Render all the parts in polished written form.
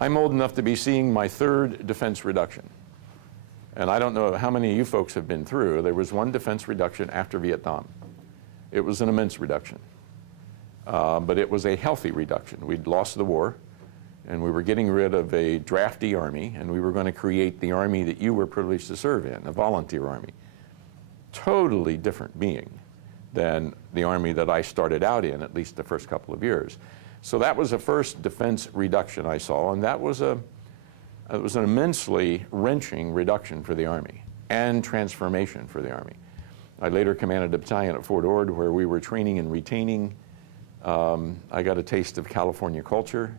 I'm old enough to be seeing my third defense reduction. And I don't know how many of you folks have been through. There was one defense reduction after Vietnam. It was an immense reduction. But it was a healthy reduction. We'd lost the war, and we were getting rid of a drafty army, and we were going to create the army that you were privileged to serve in, a volunteer army. Totally different being than the army that I started out in, at least the first couple of years. So that was the first defense reduction I saw, and that was it was an immensely wrenching reduction for the Army and transformation for the Army. I later commanded a battalion at Fort Ord where we were training and retaining. I got a taste of California culture.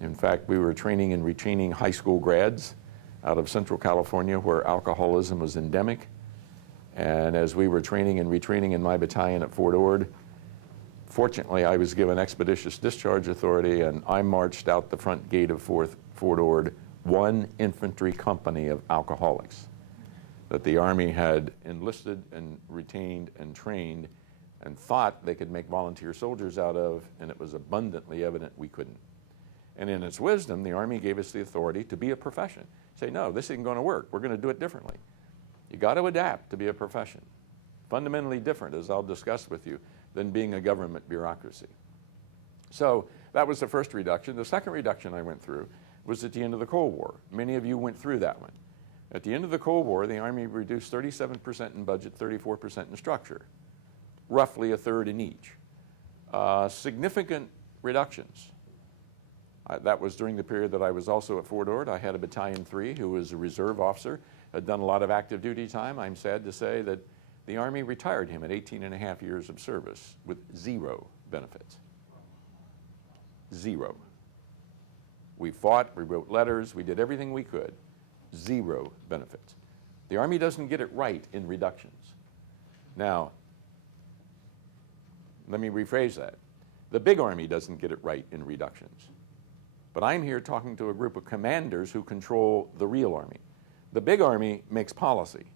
In fact, we were training and retaining high school grads out of Central California where alcoholism was endemic. And as we were training and retraining in my battalion at Fort Ord, fortunately I was given expeditious discharge authority, and I marched out the front gate of Fort Ord one infantry company of alcoholics that the Army had enlisted and retained and trained and thought they could make volunteer soldiers out of, and it was abundantly evident we couldn't. And in its wisdom, the Army gave us the authority to be a profession. Say, no, this isn't going to work. We're going to do it differently. You got to adapt to be a profession. Fundamentally different, as I'll discuss with you, than being a government bureaucracy. So that was the first reduction. The second reduction I went through was at the end of the Cold War. Many of you went through that one. At the end of the Cold War, the Army reduced 37% in budget, 34% in structure, roughly a third in each. Significant reductions. That was during the period that I was also at Fort Ord. I had a Battalion 3 who was a reserve officer, had done a lot of active duty time. I'm sad to say that the Army retired him at 18 and a half years of service with 0 benefits. 0. We fought, we wrote letters, we did everything we could. 0 benefits. The Army doesn't get it right in reductions. Now, let me rephrase that. The big Army doesn't get it right in reductions. But I'm here talking to a group of commanders who control the real Army. The big Army makes policy,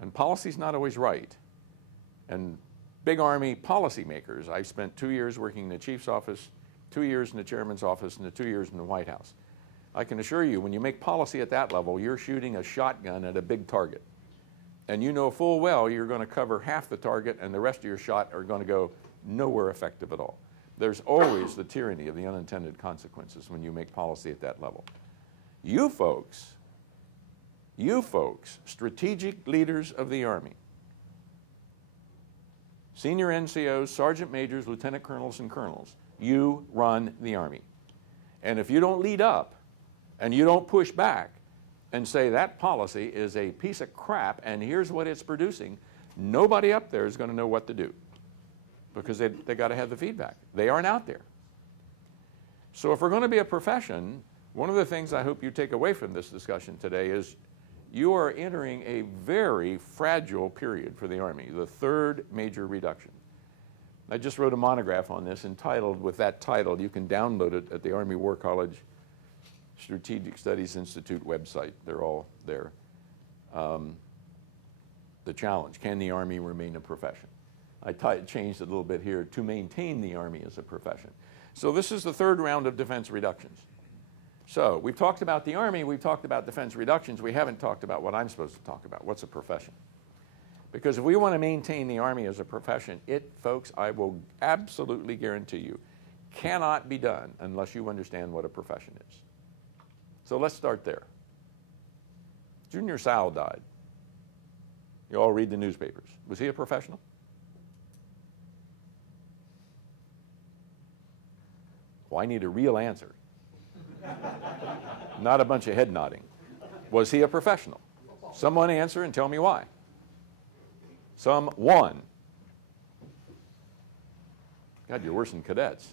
and policy's not always right. And big Army policymakers, I spent 2 years working in the Chief's office, 2 years in the Chairman's office, and 2 years in the White House. I can assure you, when you make policy at that level, you're shooting a shotgun at a big target. And you know full well you're going to cover half the target, and the rest of your shot are going to go nowhere effective at all. There's always the tyranny of the unintended consequences when you make policy at that level. You folks, strategic leaders of the Army, senior NCOs, sergeant majors, lieutenant colonels, and colonels, you run the Army. And if you don't lead up and you don't push back and say that policy is a piece of crap and here's what it's producing, nobody up there is going to know what to do because they got to have the feedback. They aren't out there. So if we're going to be a profession, one of the things I hope you take away from this discussion today is you are entering a very fragile period for the Army, the third major reduction. I just wrote a monograph on this entitled, with that title, you can download it at the Army War College Strategic Studies Institute website. They're all there. The challenge, can the Army remain a profession? I changed it a little bit here, to maintain the Army as a profession. So this is the third round of defense reductions. So we've talked about the Army, we've talked about defense reductions, we haven't talked about what I'm supposed to talk about. What's a profession? Because if we want to maintain the Army as a profession, it, folks, I will absolutely guarantee you, cannot be done unless you understand what a profession is. So let's start there. Junior Sal died. You all read the newspapers. Was he a professional? Well, I need a real answer. Not a bunch of head nodding. Was he a professional? Someone answer and tell me why. Someone. God, you're worse than cadets.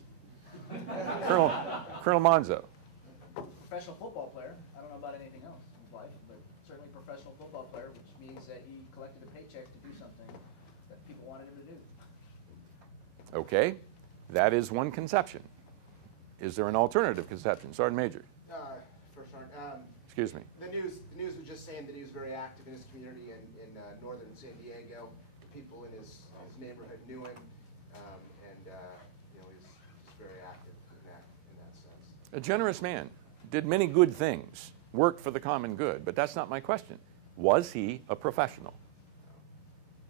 Colonel Monzo. Professional football player. I don't know about anything else in his life, but certainly professional football player, which means that he collected a paycheck to do something that people wanted him to do. Okay, that is one conception. Is there an alternative conception? Sergeant Major. First Sergeant. Excuse me. The news was just saying that he was very active in his community in northern San Diego. The people in his neighborhood knew him, and he's very active in that sense. A generous man. did many good things, worked for the common good, but that's not my question. Was he a professional?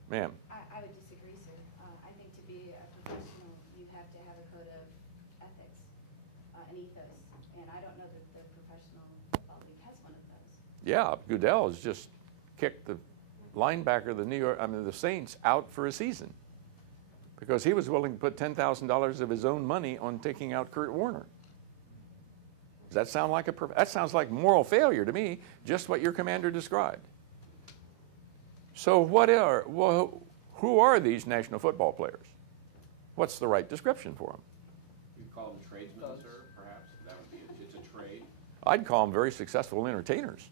Ma'am? I would disagree, sir. I think to be a professional, you have to have a code of ethics, an ethos, and I don't know that the Professional Football League has one of those. Yeah, Goodell has just kicked the linebacker, the Saints, out for a season because he was willing to put $10,000 of his own money on taking out Kurt Warner. Does that sound like that sounds like moral failure to me, just what your commander described. So who are these national football players? What's the right description for them? You'd call them tradesmen, sir, perhaps? That would be it's a trade. I'd call them very successful entertainers.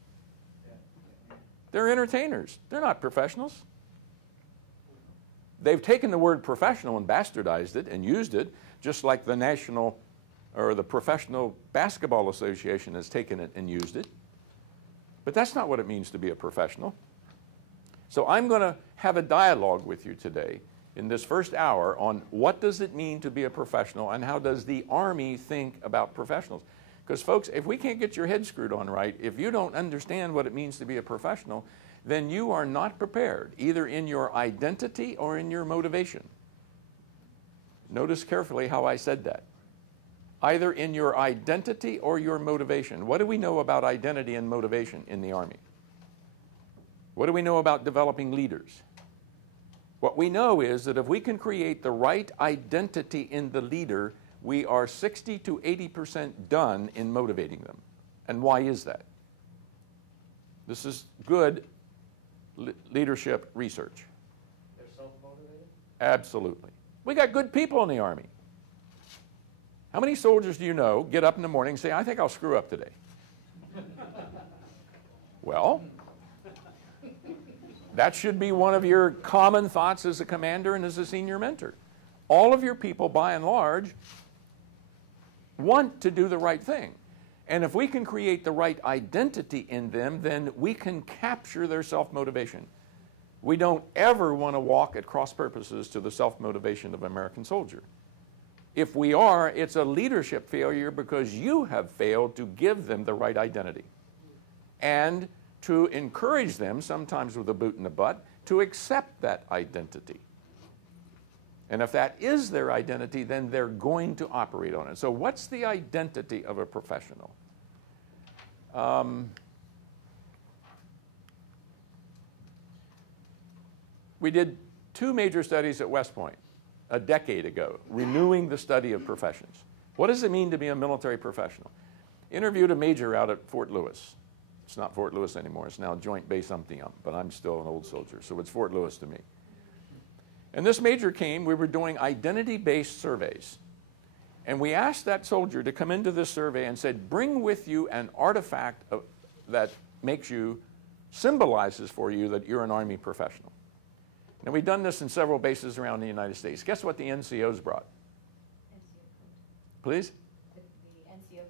They're entertainers. They're not professionals. They've taken the word professional and bastardized it and used it, just like the National or the Professional Basketball Association has taken it and used it. But that's not what it means to be a professional. So I'm going to have a dialogue with you today in this first hour on what does it mean to be a professional and how does the Army think about professionals. Because folks, if we can't get your head screwed on right, if you don't understand what it means to be a professional, then you are not prepared, either in your identity or in your motivation. Notice carefully how I said that. Either in your identity or your motivation. What do we know about identity and motivation in the Army? What do we know about developing leaders? What we know is that if we can create the right identity in the leader, we are 60 to 80% done in motivating them. And why is that? This is good leadership research. They're self-motivated? Absolutely. We got good people in the Army. How many soldiers do you know get up in the morning and say, I think I'll screw up today? Well, that should be one of your common thoughts as a commander and as a senior mentor. All of your people, by and large, want to do the right thing. And if we can create the right identity in them, then we can capture their self-motivation. We don't ever want to walk at cross purposes to the self-motivation of an American soldier. If we are, it's a leadership failure because you have failed to give them the right identity and to encourage them, sometimes with a boot in the butt, to accept that identity. And if that is their identity, then they're going to operate on it. So what's the identity of a professional? We did 2 major studies at West Point a decade ago, renewing the study of professions. What does it mean to be a military professional? Interviewed a major out at Fort Lewis. It's not Fort Lewis anymore. It's now Joint Base Umpty-Ump, but I'm still an old soldier, so it's Fort Lewis to me. And this major came, we were doing identity-based surveys. And we asked that soldier to come into this survey and said, bring with you an artifact that makes you, symbolizes for you that you're an Army professional. Now, we've done this in several bases around the United States. Guess what the NCOs brought? NCO code. Please? The NCO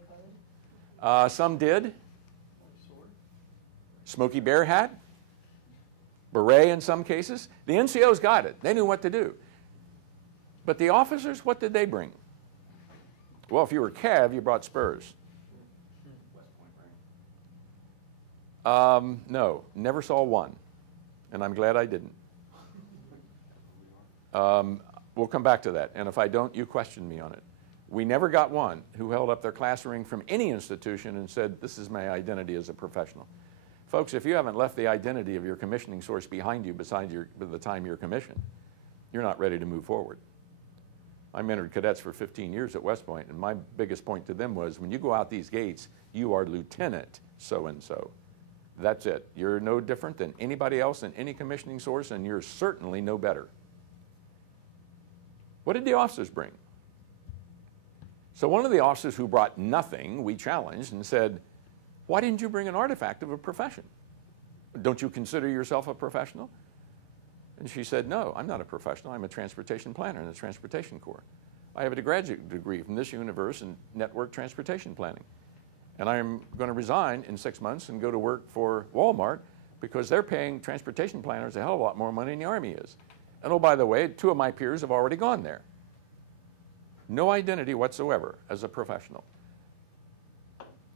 code. Some did. Smokey Bear hat. Beret in some cases. The NCOs got it. They knew what to do. But the officers, what did they bring? Well, if you were Cav, you brought spurs. West Point ring. No, never saw one. And I'm glad I didn't. We'll come back to that. And if I don't, you question me on it. We never got one who held up their class ring from any institution and said, this is my identity as a professional. Folks, if you haven't left the identity of your commissioning source behind you by the time you're commissioned, you're not ready to move forward. I mentored cadets for 15 years at West Point, and my biggest point to them was, when you go out these gates, you are Lieutenant so-and-so. That's it. You're no different than anybody else in any commissioning source, and you're certainly no better. What did the officers bring? So one of the officers who brought nothing, we challenged and said, why didn't you bring an artifact of a profession? Don't you consider yourself a professional? And she said, no, I'm not a professional. I'm a transportation planner in the Transportation Corps. I have a graduate degree from this universe in network transportation planning. And I'm going to resign in 6 months and go to work for Walmart because they're paying transportation planners a hell of a lot more money than the Army is. And oh, by the way, 2 of my peers have already gone there. No identity whatsoever as a professional.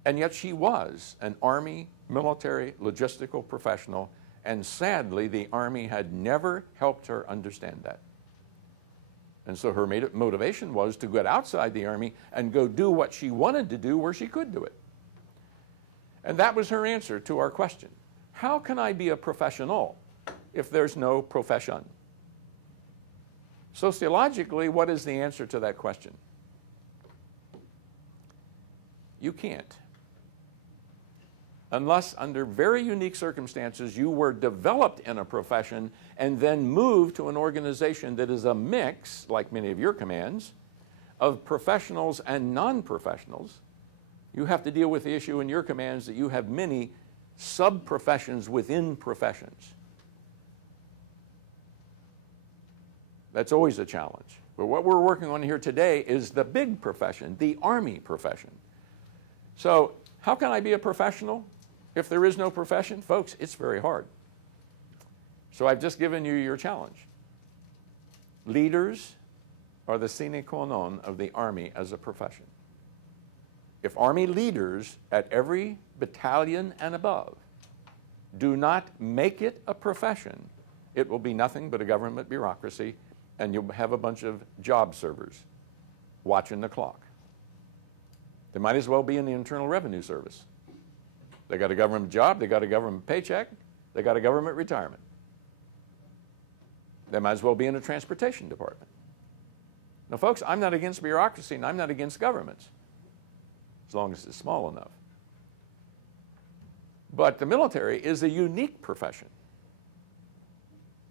And yet she was an Army military logistical professional, and sadly, the Army had never helped her understand that. And so her motivation was to get outside the Army and go do what she wanted to do where she could do it. And that was her answer to our question. How can I be a professional if there's no profession? Sociologically, what is the answer to that question? You can't. Unless under very unique circumstances you were developed in a profession and then moved to an organization that is a mix, like many of your commands, of professionals and non-professionals. You have to deal with the issue in your commands that you have many sub-professions within professions. That's always a challenge. But what we're working on here today is the big profession, the Army profession. So how can I be a professional if there is no profession? Folks, it's very hard. So I've just given you your challenge. Leaders are the sine qua non of the Army as a profession. If Army leaders at every battalion and above do not make it a profession, it will be nothing but a government bureaucracy, and you'll have a bunch of job servers watching the clock. They might as well be in the Internal Revenue Service. They got a government job, they got a government paycheck, they got a government retirement. They might as well be in a transportation department. Now, folks, I'm not against bureaucracy and I'm not against governments, as long as it's small enough. But the military is a unique profession.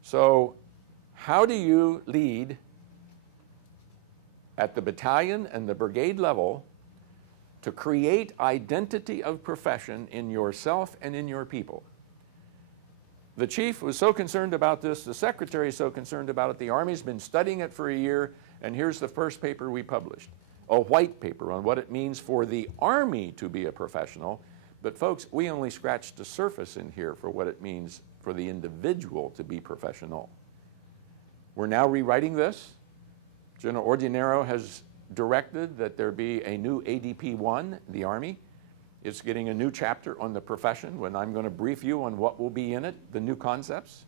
So how do you lead at the battalion and the brigade level to create identity of profession in yourself and in your people? The chief was so concerned about this, the secretary is so concerned about it, the Army's been studying it for a year, and here's the first paper we published, a white paper on what it means for the Army to be a professional. But folks, we only scratched the surface in here for what it means for the individual to be professional. We're now rewriting this. General Ordinero has directed that there be a new ADP-1, the Army. It's getting a new chapter on the profession when I'm going to brief you on what will be in it, the new concepts.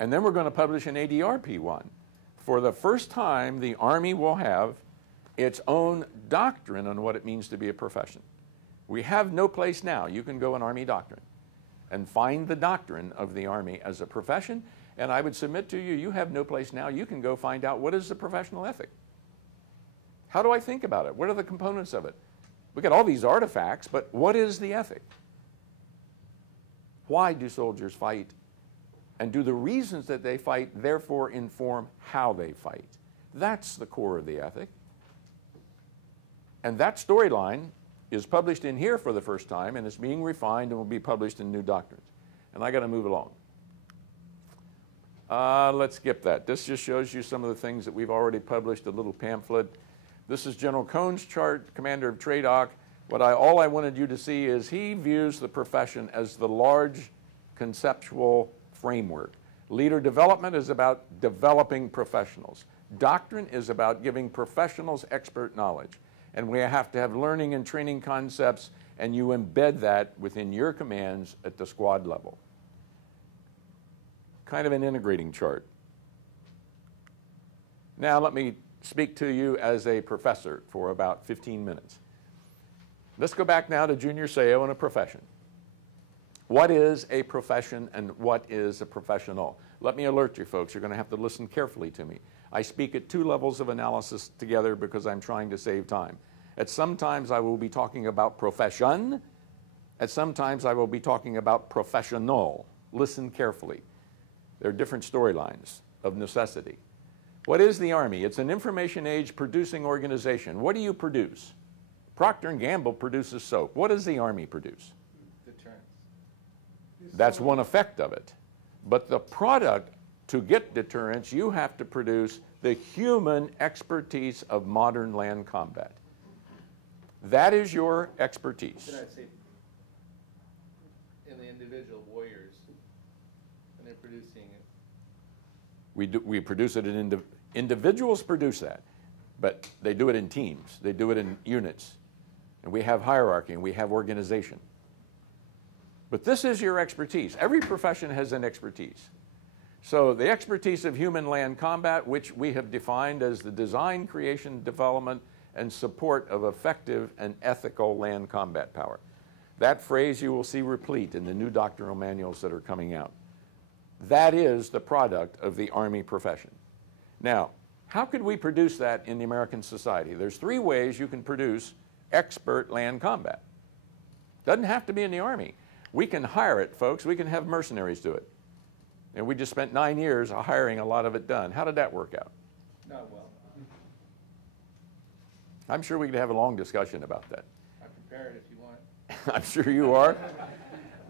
And then we're going to publish an ADRP-1. For the first time, the Army will have its own doctrine on what it means to be a profession. We have no place now. You can go in Army doctrine and find the doctrine of the Army as a profession. And I would submit to you, you have no place now. You can go find out what is the professional ethic. How do I think about it? What are the components of it? We got all these artifacts, but what is the ethic? Why do soldiers fight? And do the reasons that they fight therefore inform how they fight? That's the core of the ethic. And that storyline is published in here for the first time, and it's being refined and will be published in new doctrines. And I got to move along. Let's skip that. This just shows you some of the things that we've already published, a little pamphlet. This is General Cohn's chart, commander of TRADOC. All I wanted you to see is he views the profession as the large conceptual framework. Leader development is about developing professionals. Doctrine is about giving professionals expert knowledge. And we have to have learning and training concepts, and you embed that within your commands at the squad level. Kind of an integrating chart. Now let me speak to you as a professor for about 15 minutes. Let's go back now to junior SEO and a profession. What is a profession and what is a professional? Let me alert you folks, you're going to have to listen carefully to me. I speak at two levels of analysis together because I'm trying to save time. At some times I will be talking about profession. At some times I will be talking about professional. Listen carefully. There are different storylines of necessity. What is the Army? It's an information age producing organization. What do you produce? Procter & Gamble produces soap. What does the Army produce? Deterrence. That's one effect of it. But the product, to get deterrence, you have to produce the human expertise of modern land combat. That is your expertise. Then I'd say in the individual warriors, and they're producing it. We produce it in individuals produce that, but they do it in teams. They do it in units. and we have hierarchy, and we have organization. But this is your expertise. Every profession has an expertise. So the expertise of human land combat, which we have defined as the design, creation, development, and support of effective and ethical land combat power. That phrase you will see replete in the new doctrinal manuals that are coming out. That is the product of the Army profession. Now, how could we produce that in the American society? There's 3 ways you can produce expert land combat. Doesn't have to be in the Army. We can hire it, folks. We can have mercenaries do it. And we just spent 9 years hiring a lot of it done. How did that work out? Not well. I'm sure we could have a long discussion about that. I'm prepared if you want. I'm sure you are.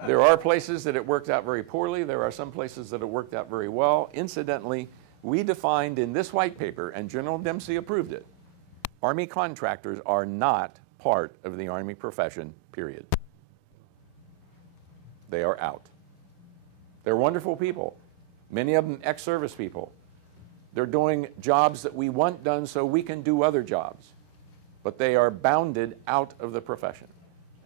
There are places that it worked out very poorly. There are some places that it worked out very well. Incidentally, we defined in this white paper, and General Dempsey approved it, Army contractors are not part of the Army profession, period. They are out. They're wonderful people, many of them ex-service people. They're doing jobs that we want done so we can do other jobs, but they are bounded out of the profession.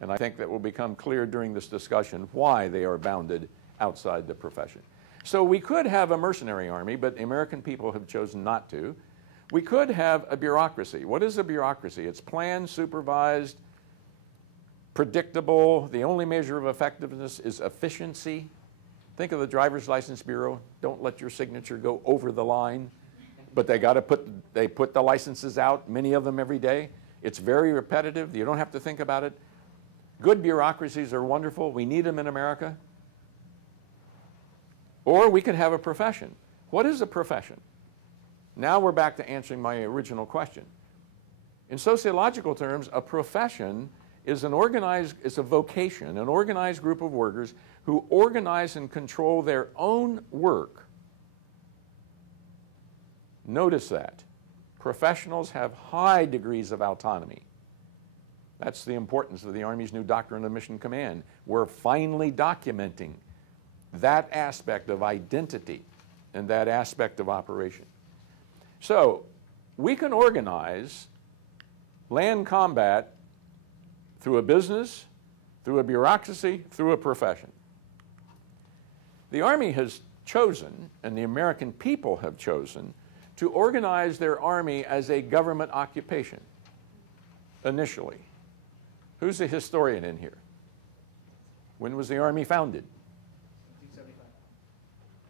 And I think that will become clear during this discussion why they are bounded outside the profession. So we could have a mercenary army, but the American people have chosen not to. We could have a bureaucracy. What is a bureaucracy? It's planned, supervised, predictable. The only measure of effectiveness is efficiency. Think of the Driver's License Bureau. Don't let your signature go over the line. But they put the licenses out, many of them every day. It's very repetitive. You don't have to think about it. Good bureaucracies are wonderful. We need them in America. Or we could have a profession. What is a profession? Now we're back to answering my original question. In sociological terms, a profession is it's a vocation, an organized group of workers who organize and control their own work. Notice that. Professionals have high degrees of autonomy. That's the importance of the Army's new Doctrine of Mission Command. We're finally documenting that aspect of identity and that aspect of operation. So we can organize land combat through a business, through a bureaucracy, through a profession. The Army has chosen, and the American people have chosen, to organize their Army as a government occupation, initially. Who's a historian in here? When was the Army founded? 1775.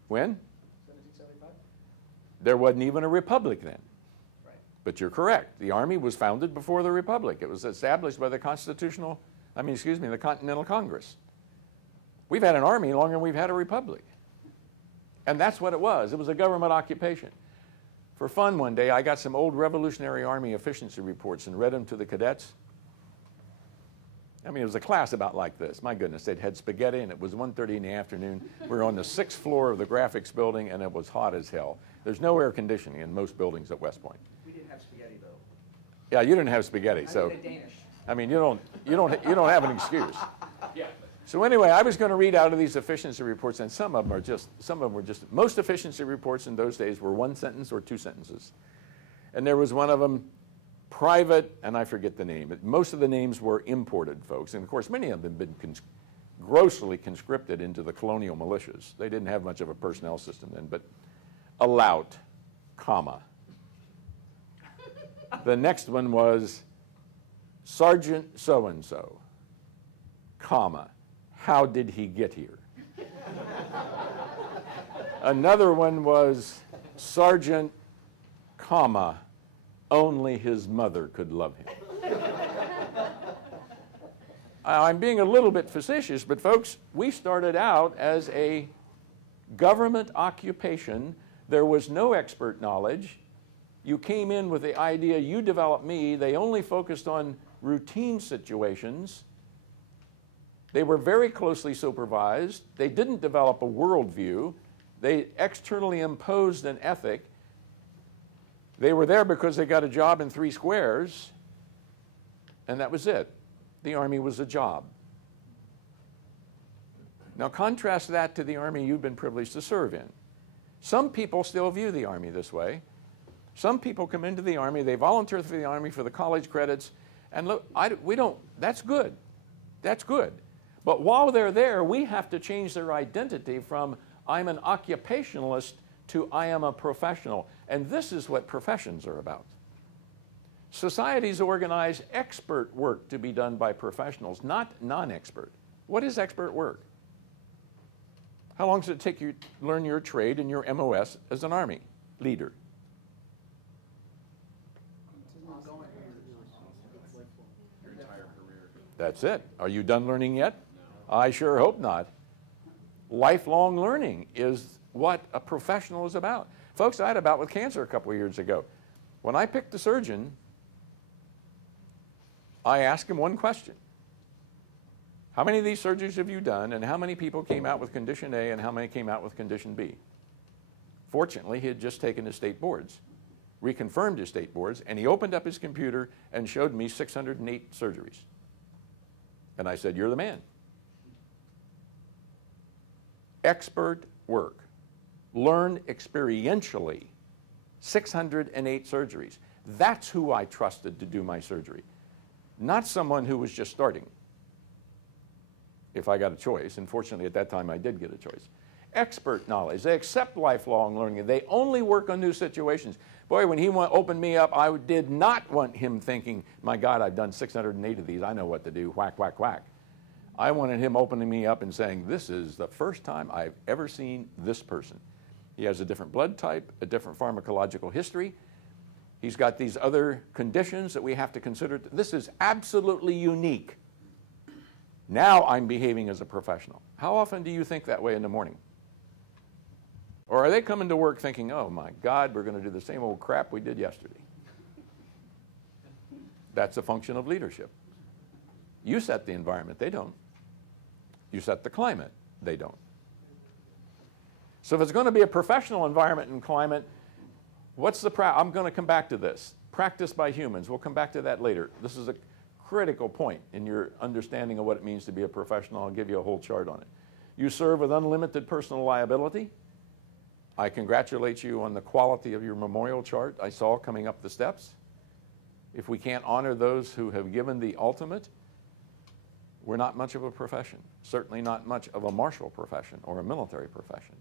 When? 1775? There wasn't even a republic then. Right. But you're correct. The Army was founded before the Republic. It was established by the the Continental Congress. We've had an Army longer than we've had a republic. And that's what it was. It was a government occupation. For fun one day, I got some old Revolutionary Army efficiency reports and read them to the cadets. I mean, it was a class about like this. My goodness, they'd had spaghetti, and it was 1:30 in the afternoon. We were on the 6th floor of the graphics building, and it was hot as hell. There's no air conditioning in most buildings at West Point. We didn't have spaghetti, though. Yeah, you didn't have spaghetti, I so did Danish. I mean, you don't have an excuse. So anyway, I was going to read out of these efficiency reports, and some of them were just, most efficiency reports in those days were 1 sentence or 2 sentences. And there was one of them, private, and I forget the name. Most of the names were imported, folks. And of course, many of them had been grossly conscripted into the colonial militias. They didn't have much of a personnel system then, but a lout, comma. The next one was Sergeant so-and-so, comma. How did he get here? Another one was Sergeant, comma, only his mother could love him. I'm being a little bit facetious, but folks, we started out as a government occupation. There was no expert knowledge. You came in with the idea, you develop me. They only focused on routine situations. They were very closely supervised. They didn't develop a worldview. They externally imposed an ethic. They were there because they got a job in 3 squares, and that was it. The Army was a job. Now contrast that to the Army you've been privileged to serve in. Some people still view the Army this way. Some people come into the Army, they volunteer for the Army for the college credits, And look, we don't, that's good. That's good. But while they're there, we have to change their identity from I'm an occupationalist to I am a professional. And this is what professions are about. Societies organize expert work to be done by professionals, not non-expert. What is expert work? How long does it take you to learn your trade and your MOS as an Army leader? Your entire career. That's it. Are you done learning yet? No. I sure hope not. Lifelong learning is what a professional is about. Folks, I had a bout with cancer a couple of years ago. When I picked a surgeon, I asked him one question. How many of these surgeries have you done, and how many people came out with condition A and how many came out with condition B? Fortunately, he had just taken his state boards, reconfirmed his state boards, and he opened up his computer and showed me 608 surgeries. And I said, you're the man. Expert work. Learn experientially. 608 surgeries. That's who I trusted to do my surgery. Not someone who was just starting, if I got a choice. And fortunately, at that time, I did get a choice. Expert knowledge. They accept lifelong learning. They only work on new situations. Boy, when he opened me up, I did not want him thinking, my God, I've done 608 of these. I know what to do. Whack, whack, whack. I wanted him opening me up and saying, this is the first time I've ever seen this person. He has a different blood type, a different pharmacological history. He's got these other conditions that we have to consider. This is absolutely unique. Now I'm behaving as a professional. How often do you think that way in the morning? Or are they coming to work thinking, oh my God, we're going to do the same old crap we did yesterday? That's a function of leadership. You set the environment, they don't. You set the climate, they don't. So if it's going to be a professional environment and climate, what's the I'm going to come back to this. Practice by humans. We'll come back to that later. This is a critical point in your understanding of what it means to be a professional. I'll give you a whole chart on it. You serve with unlimited personal liability. I congratulate you on the quality of your memorial chart I saw coming up the steps. If we can't honor those who have given the ultimate, we're not much of a profession. Certainly not much of a martial profession or a military profession.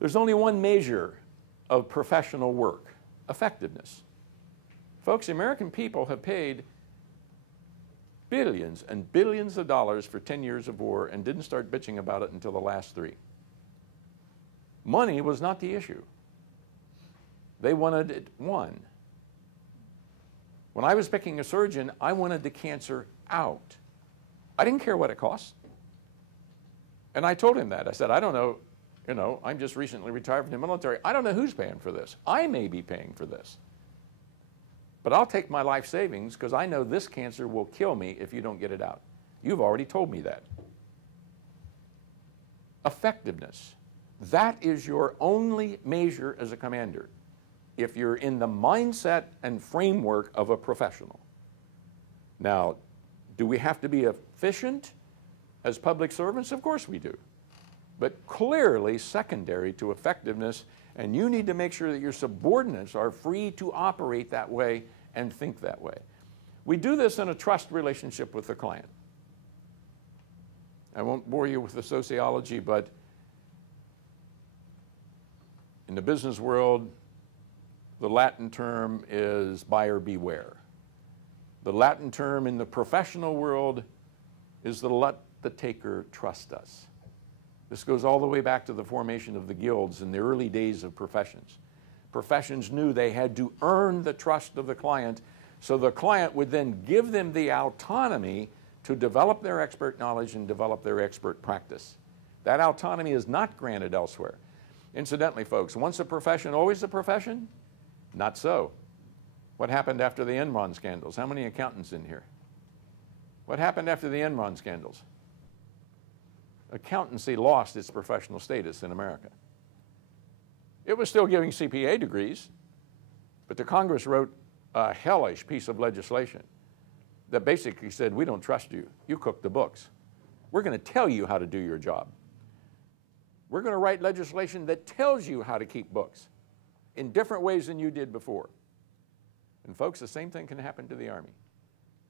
There's only one measure of professional work: effectiveness. Folks, the American people have paid billions and billions of dollars for 10 years of war and didn't start bitching about it until the last 3. Money was not the issue. They wanted it won. When I was picking a surgeon, I wanted the cancer out. I didn't care what it cost. And I told him that. I said, I don't know, I'm just recently retired from the military. I don't know who's paying for this. I may be paying for this. But I'll take my life savings because I know this cancer will kill me if you don't get it out. You've already told me that. Effectiveness. That is your only measure as a commander, if you're in the mindset and framework of a professional. Now, do we have to be efficient as public servants? Of course we do. But clearly secondary to effectiveness, and you need to make sure that your subordinates are free to operate that way and think that way. We do this in a trust relationship with the client. I won't bore you with the sociology, but in the business world, the Latin term is buyer beware. The Latin term in the professional world is the let the taker trust us. This goes all the way back to the formation of the guilds in the early days of professions. Professions knew they had to earn the trust of the client, so the client would then give them the autonomy to develop their expert knowledge and develop their expert practice. That autonomy is not granted elsewhere. Incidentally, folks, once a profession, always a profession? Not so. What happened after the Enron scandals? How many accountants in here? What happened after the Enron scandals? Accountancy lost its professional status in America. It was still giving CPA degrees, but the Congress wrote a hellish piece of legislation that basically said, we don't trust you. You cook the books. We're going to tell you how to do your job. We're going to write legislation that tells you how to keep books in different ways than you did before. And folks, the same thing can happen to the Army.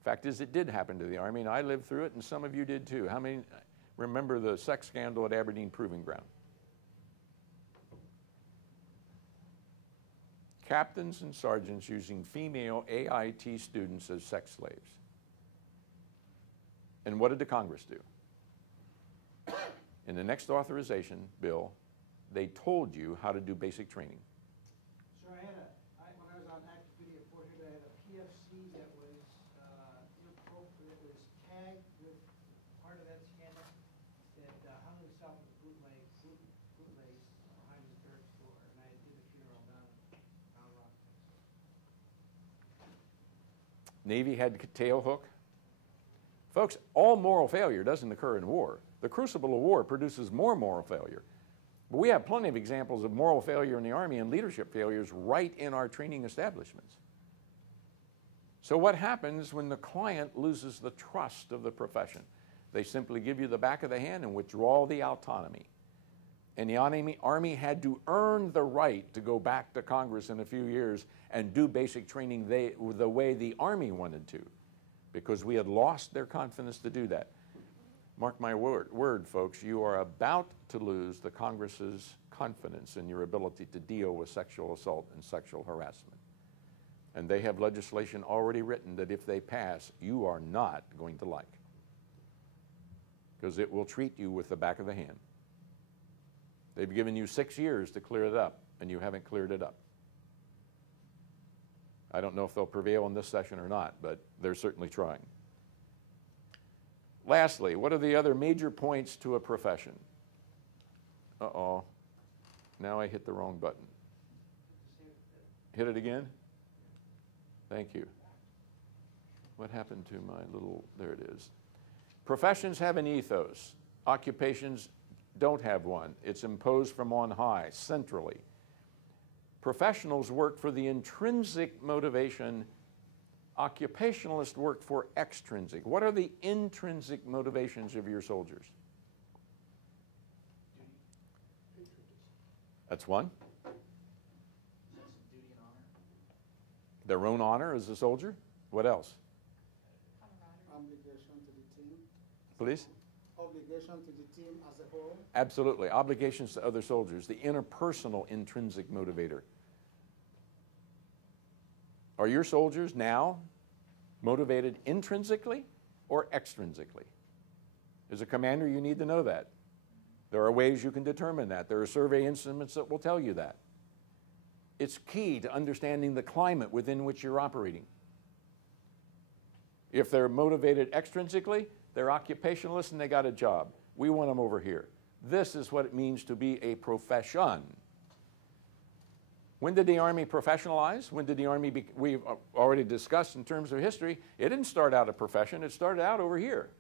Fact is, it did happen to the Army, and I lived through it, and some of you did too. How many remember the sex scandal at Aberdeen Proving Ground? Captains and sergeants using female AIT students as sex slaves. And what did the Congress do? In the next authorization bill, they told you how to do basic training. So when I was on active duty at Fort Hood, I had a PFC that was inappropriate, that was tagged with part of that scandal, that hung himself with bootlace behind his third floor, and I did the funeral down Rock. Navy had tail hook. Folks, all moral failure doesn't occur in war. The crucible of war produces more moral failure. But we have plenty of examples of moral failure in the Army and leadership failures right in our training establishments. So what happens when the client loses the trust of the profession? They simply give you the back of the hand and withdraw the autonomy. And the Army had to earn the right to go back to Congress in a few years and do basic training the way the Army wanted to, because we had lost their confidence to do that. Mark my word, folks, you are about to lose the Congress's confidence in your ability to deal with sexual assault and sexual harassment. And they have legislation already written that if they pass, you are not going to like, because it will treat you with the back of the hand. They've given you 6 years to clear it up, and you haven't cleared it up. I don't know if they'll prevail in this session or not, but they're certainly trying. Lastly, what are the other major points to a profession? Uh-oh. Now I hit the wrong button. Hit it again? Thank you. What happened to my little, there it is. Professions have an ethos. Occupations don't have one. It's imposed from on high, centrally. Professionals work for the intrinsic motivation. Occupationalists work for extrinsic. What are the intrinsic motivations of your soldiers? That's one. Duty and honor. Their own honor as a soldier. What else? Obligation to the team. Please? Obligation to the team as a whole. Absolutely. Obligations to other soldiers. The interpersonal intrinsic motivator. Are your soldiers now motivated intrinsically or extrinsically? As a commander, you need to know that. There are ways you can determine that. There are survey instruments that will tell you that. It's key to understanding the climate within which you're operating. If they're motivated extrinsically, they're occupationalists and they got a job. We want them over here. This is what it means to be a profession. When did the Army professionalize? When did the Army we've already discussed in terms of history, it didn't start out a profession, it started out over here.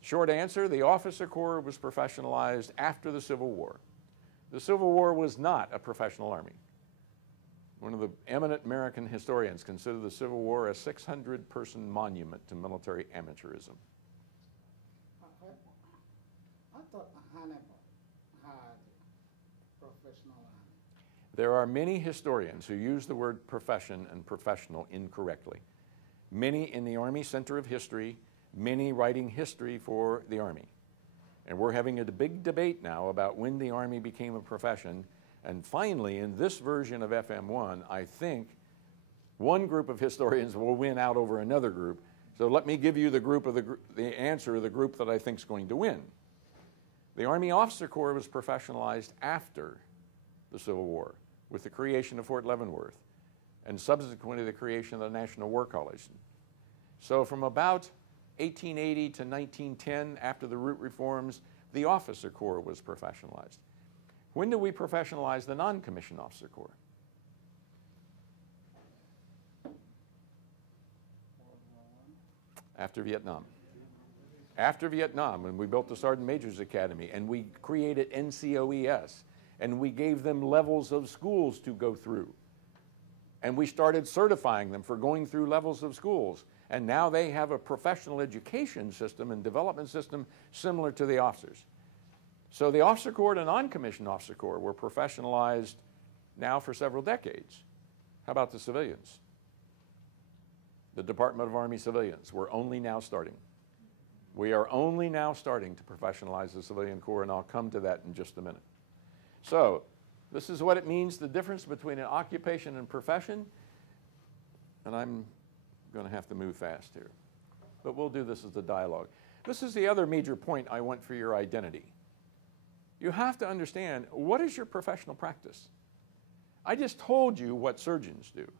Short answer, the officer corps was professionalized after the Civil War. The Civil War was not a professional army. One of the eminent American historians considered the Civil War a 600-person monument to military amateurism. I thought Hannibal had professional army. There are many historians who use the word profession and professional incorrectly. Many in the Army Center of History, many writing history for the Army. And we're having a big debate now about when the Army became a profession. And finally, in this version of FM1, I think one group of historians will win out over another group. So let me give you the answer of the group that I think is going to win. The Army Officer Corps was professionalized after the Civil War with the creation of Fort Leavenworth and subsequently the creation of the National War College. So from about 1880 to 1910, after the root reforms, the Officer Corps was professionalized. When did we professionalize the non-commissioned Officer Corps? After Vietnam. After Vietnam, when we built the Sergeant Major's Academy and we created NCOES and we gave them levels of schools to go through. And we started certifying them for going through levels of schools. And now they have a professional education system and development system similar to the officers. So the Officer Corps and non-commissioned Officer Corps were professionalized now for several decades. How about the civilians? The Department of Army civilians, we're only now starting. We are only now starting to professionalize the civilian corps, and I'll come to that in just a minute. So, this is what it means, the difference between an occupation and profession, and I'm going to have to move fast here. But we'll do this as a dialogue. This is the other major point I want for your identity. You have to understand, what is your professional practice? I just told you what surgeons do.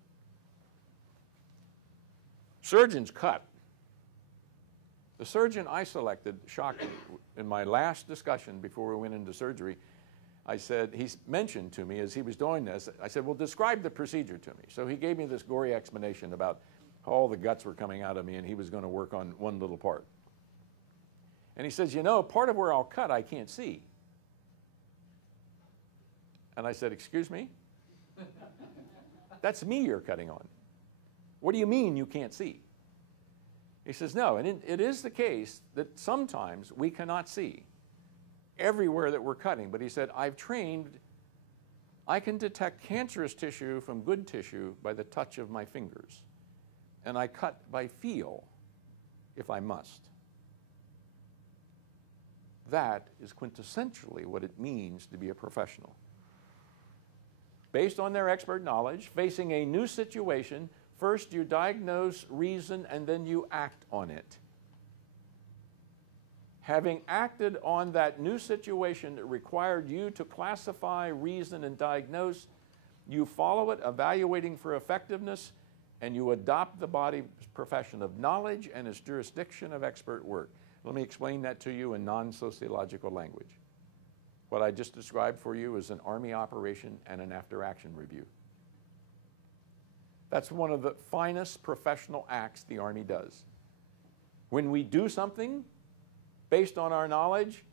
Surgeons cut. The surgeon I selected shocked me. In my last discussion before we went into surgery, I said, he mentioned to me as he was doing this, I said, well, describe the procedure to me. So he gave me this gory explanation about how all the guts were coming out of me and he was going to work on one little part. And he says, you know, part of where I'll cut I can't see. And I said, excuse me? That's me you're cutting on. What do you mean you can't see? He says, no, and it is the case that sometimes we cannot see everywhere that we're cutting. But he said, I've trained, I can detect cancerous tissue from good tissue by the touch of my fingers. And I cut by feel if I must. That is quintessentially what it means to be a professional. Based on their expert knowledge, facing a new situation, first you diagnose, reason, and then you act on it. Having acted on that new situation that required you to classify, reason, and diagnose, you follow it, evaluating for effectiveness, and you adopt the body's profession of knowledge and its jurisdiction of expert work. Let me explain that to you in non-sociological language. What I just described for you is an Army operation and an after-action review. That's one of the finest professional acts the Army does. When we do something based on our knowledge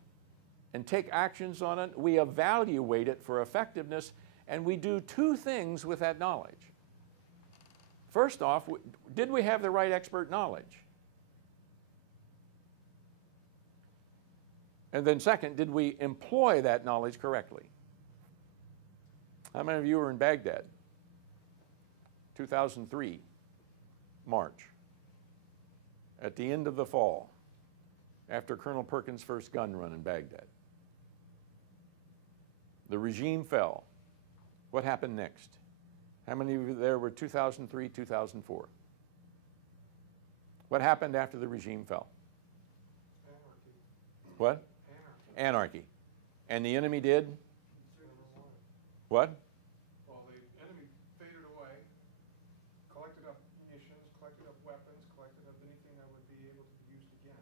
and take actions on it, we evaluate it for effectiveness, and we do two things with that knowledge. First off, did we have the right expert knowledge? And then second, did we employ that knowledge correctly? How many of you were in Baghdad? 2003, March, at the end of the fall, after Colonel Perkins' first gun run in Baghdad. The regime fell. What happened next? How many of you there were 2003, 2004? What happened after the regime fell? Anarchy. What? Anarchy. And the enemy did? What? Well, the enemy faded away, collected up munitions, collected up weapons, collected up anything that would be able to be used again.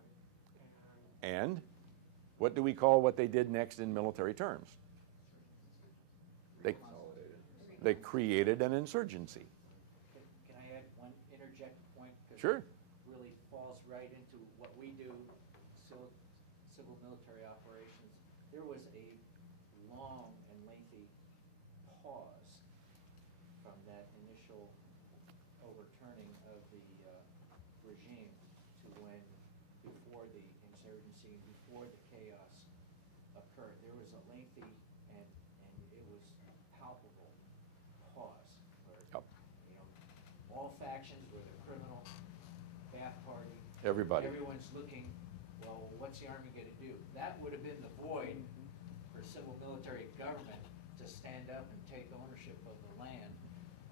And what do we call what they did next in military terms? They created an insurgency. Can I add one interject point? 'Cause Sure. it really falls right into what we do, civil military operations. There was a long and lengthy pause from that initial overturning of the regime to when, before the insurgency, before the chaos occurred. There was a lengthy and it was palpable pause where, Yep. you know, all factions, whether criminal, Ba'ath Party, Everybody. everyone's looking, well, what's the Army going to do? That would have been the void for civil military government to stand up and take ownership of the land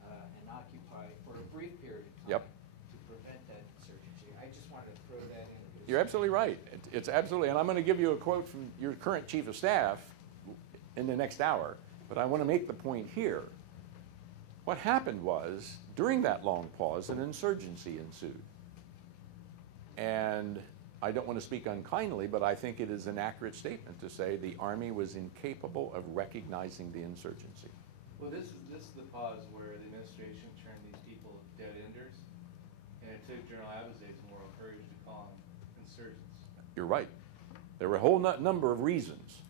and occupy for a brief period of time. Yep. To prevent that insurgency. I just wanted to throw that in. You're absolutely right. It's absolutely, and I'm going to give you a quote from your current chief of staff in the next hour, but I want to make the point here. What happened was, during that long pause, an insurgency ensued. And I don't want to speak unkindly, but I think it is an accurate statement to say the Army was incapable of recognizing the insurgency. Well, this is the pause where the administration turned these people dead enders, and it took General Abizaid's moral courage to call them insurgents. You're right. There were a whole number of reasons.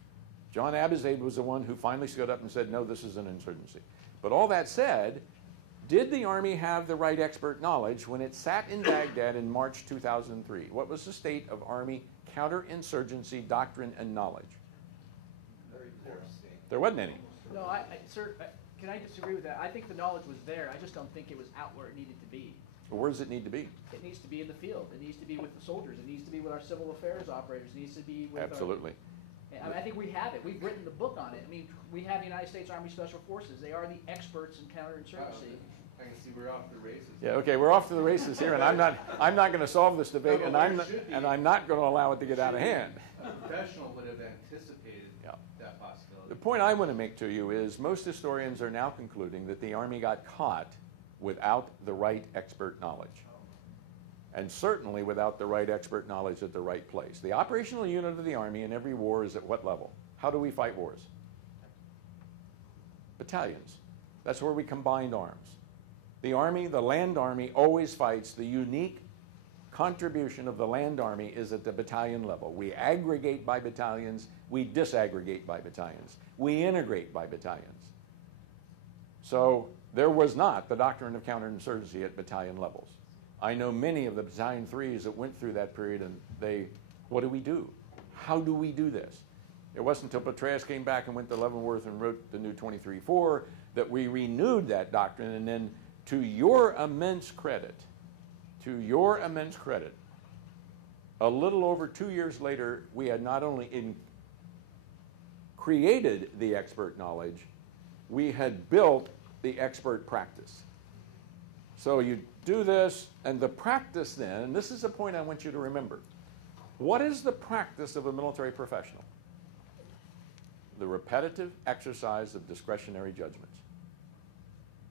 John Abizaid was the one who finally stood up and said, no, this is an insurgency. But all that said, did the Army have the right expert knowledge when it sat in Baghdad in March 2003? What was the state of Army counterinsurgency doctrine and knowledge? Very poor state. There wasn't any. No, sir, Can I disagree with that? I think the knowledge was there. I just don't think it was out where it needed to be. Well, where does it need to be? It needs to be in the field. It needs to be with the soldiers. It needs to be with our civil affairs operators. It needs to be with Absolutely. I think we have it. We've written the book on it. I mean, we have the United States Army Special Forces. They are the experts in counterinsurgency. I can see we're off the races. Yeah, okay, we're off to the races here, and I'm not going to solve this debate, and I'm not going to allow it to get out of hand. A professional would have anticipated Yeah. that possibility. The point I want to make to you is most historians are now concluding that the Army got caught without the right expert knowledge, and certainly without the right expert knowledge at the right place. The operational unit of the Army in every war is at what level? How do we fight wars? Battalions. That's where we combined arms. The Army, the Land Army, always fights. The unique contribution of the Land Army is at the battalion level. We aggregate by battalions. We disaggregate by battalions. We integrate by battalions. So there was not the doctrine of counterinsurgency at battalion levels. I know many of the Battalion 3s that went through that period, and what do we do? How do we do this? It wasn't until Petraeus came back and went to Leavenworth and wrote the new 23-4 that we renewed that doctrine, and then to your immense credit, a little over 2 years later, we had not only created the expert knowledge, we had built the expert practice. So you do this, and the practice then, and this is a point I want you to remember. What is the practice of a military professional? The repetitive exercise of discretionary judgments.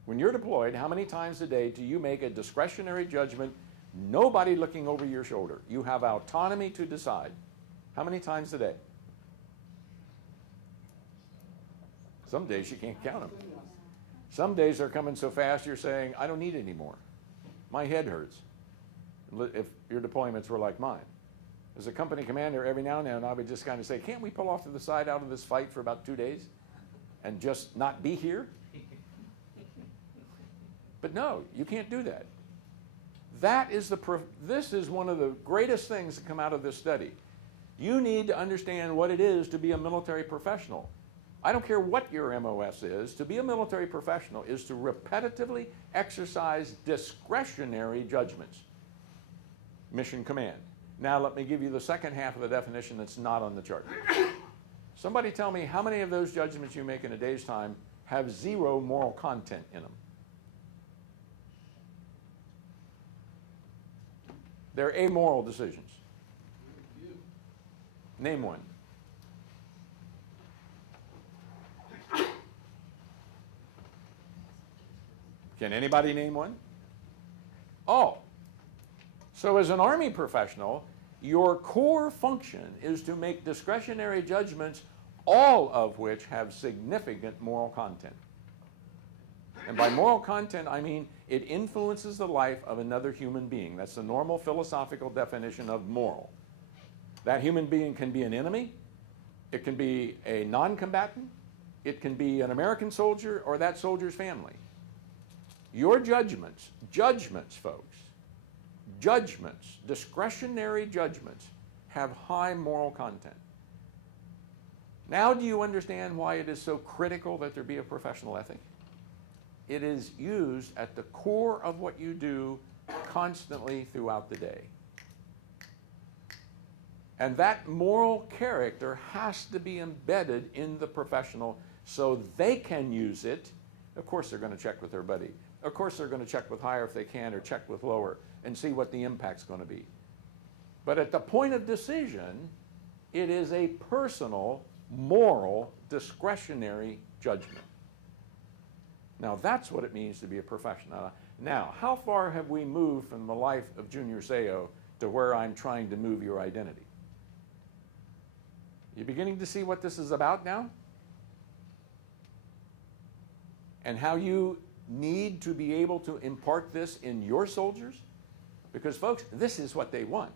When you're deployed, how many times a day do you make a discretionary judgment, nobody looking over your shoulder? You have autonomy to decide. How many times a day? Some days you can't count them. Some days they're coming so fast you're saying, I don't need any more. My head hurts. If your deployments were like mine. As a company commander, every now and then I would just kind of say, can't we pull off to the side out of this fight for about 2 days and just not be here? But no, you can't do that. This is one of the greatest things that come out of this study. You need to understand what it is to be a military professional. I don't care what your MOS is. To be a military professional is to repetitively exercise discretionary judgments. Mission command. Now let me give you the second half of the definition that's not on the chart. Somebody tell me how many of those judgments you make in a day's time have zero moral content in them. They're amoral decisions. Name one. Can anybody name one? Oh. So as an Army professional, your core function is to make discretionary judgments, all of which have significant moral content. And by moral content, I mean it influences the life of another human being. That's the normal philosophical definition of moral. That human being can be an enemy, it can be a non-combatant, it can be an American soldier or that soldier's family. Your judgments, folks, discretionary judgments, have high moral content. Now do you understand why it is so critical that there be a professional ethic? It is used at the core of what you do constantly throughout the day. And that moral character has to be embedded in the professional so they can use it. Of course they're going to check with their buddy. Of course they're going to check with higher if they can, or check with lower, and see what the impact's going to be. But at the point of decision, it is a personal, moral, discretionary judgment. Now that's what it means to be a professional. Now, how far have we moved from the life of Junior Seau to where I'm trying to move your identity? You beginning to see what this is about now? And how you need to be able to impart this in your soldiers? Because folks, this is what they want.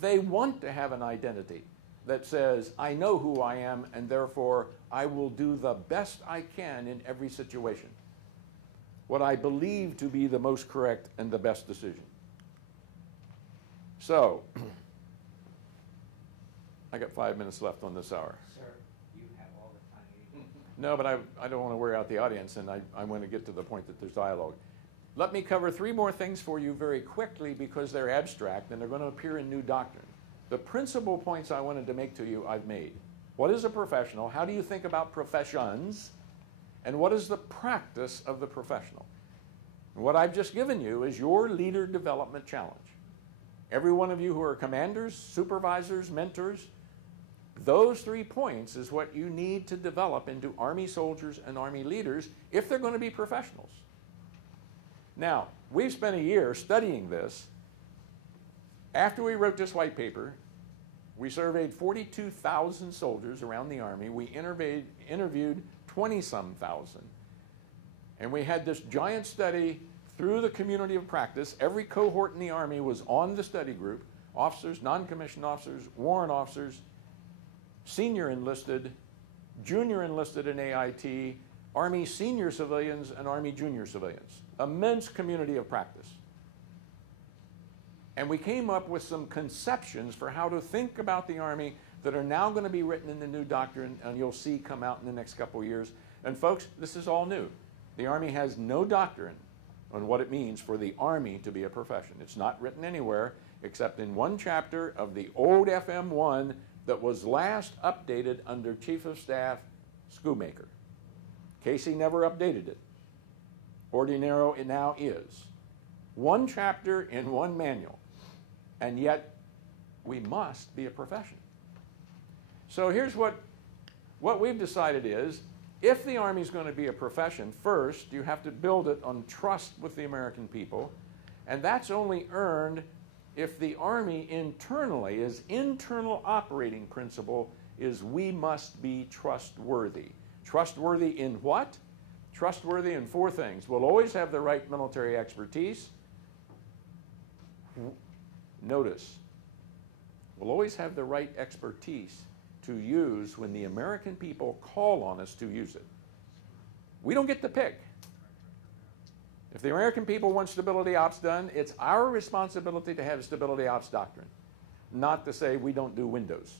They want to have an identity that says, I know who I am, and therefore I will do the best I can in every situation. What I believe to be the most correct and the best decision. So, I got 5 minutes left on this hour. Sir, you have all the time you need. No, but I don't want to wear out the audience, and I want to get to the point that there's dialogue. Let me cover 3 more things for you very quickly because they're abstract and they're going to appear in new doctrine. The principal points I wanted to make to you, I've made. What is a professional? How do you think about professions? And what is the practice of the professional? And what I've just given you is your leader development challenge. Every one of you who are commanders, supervisors, mentors, those 3 points is what you need to develop into Army soldiers and Army leaders if they're going to be professionals. Now, we've spent a year studying this. After we wrote this white paper, we surveyed 42,000 soldiers around the Army. We interviewed 20-some thousand. And we had this giant study through the community of practice. Every cohort in the Army was on the study group. Officers, non-commissioned officers, warrant officers, senior enlisted, junior enlisted in AIT, Army senior civilians, and Army junior civilians. Immense community of practice. And we came up with some conceptions for how to think about the Army that are now going to be written in the new doctrine, and you'll see come out in the next couple of years. And folks, this is all new. The Army has no doctrine on what it means for the Army to be a profession. It's not written anywhere except in one chapter of the old FM1 that was last updated under Chief of Staff Schoolmaker. Casey never updated it. Ordinaro it now is. One chapter in one manual. And yet, we must be a profession. So here's what we've decided is, if the Army is going to be a profession, first, you have to build it on trust with the American people. And that's only earned if the Army internally, its internal operating principle is we must be trustworthy. Trustworthy in what? Trustworthy in 4 things. We'll always have the right military expertise. Notice, we'll always have the right expertise to use when the American people call on us to use it. We don't get to pick. If the American people want stability ops done, it's our responsibility to have stability ops doctrine, not to say we don't do Windows.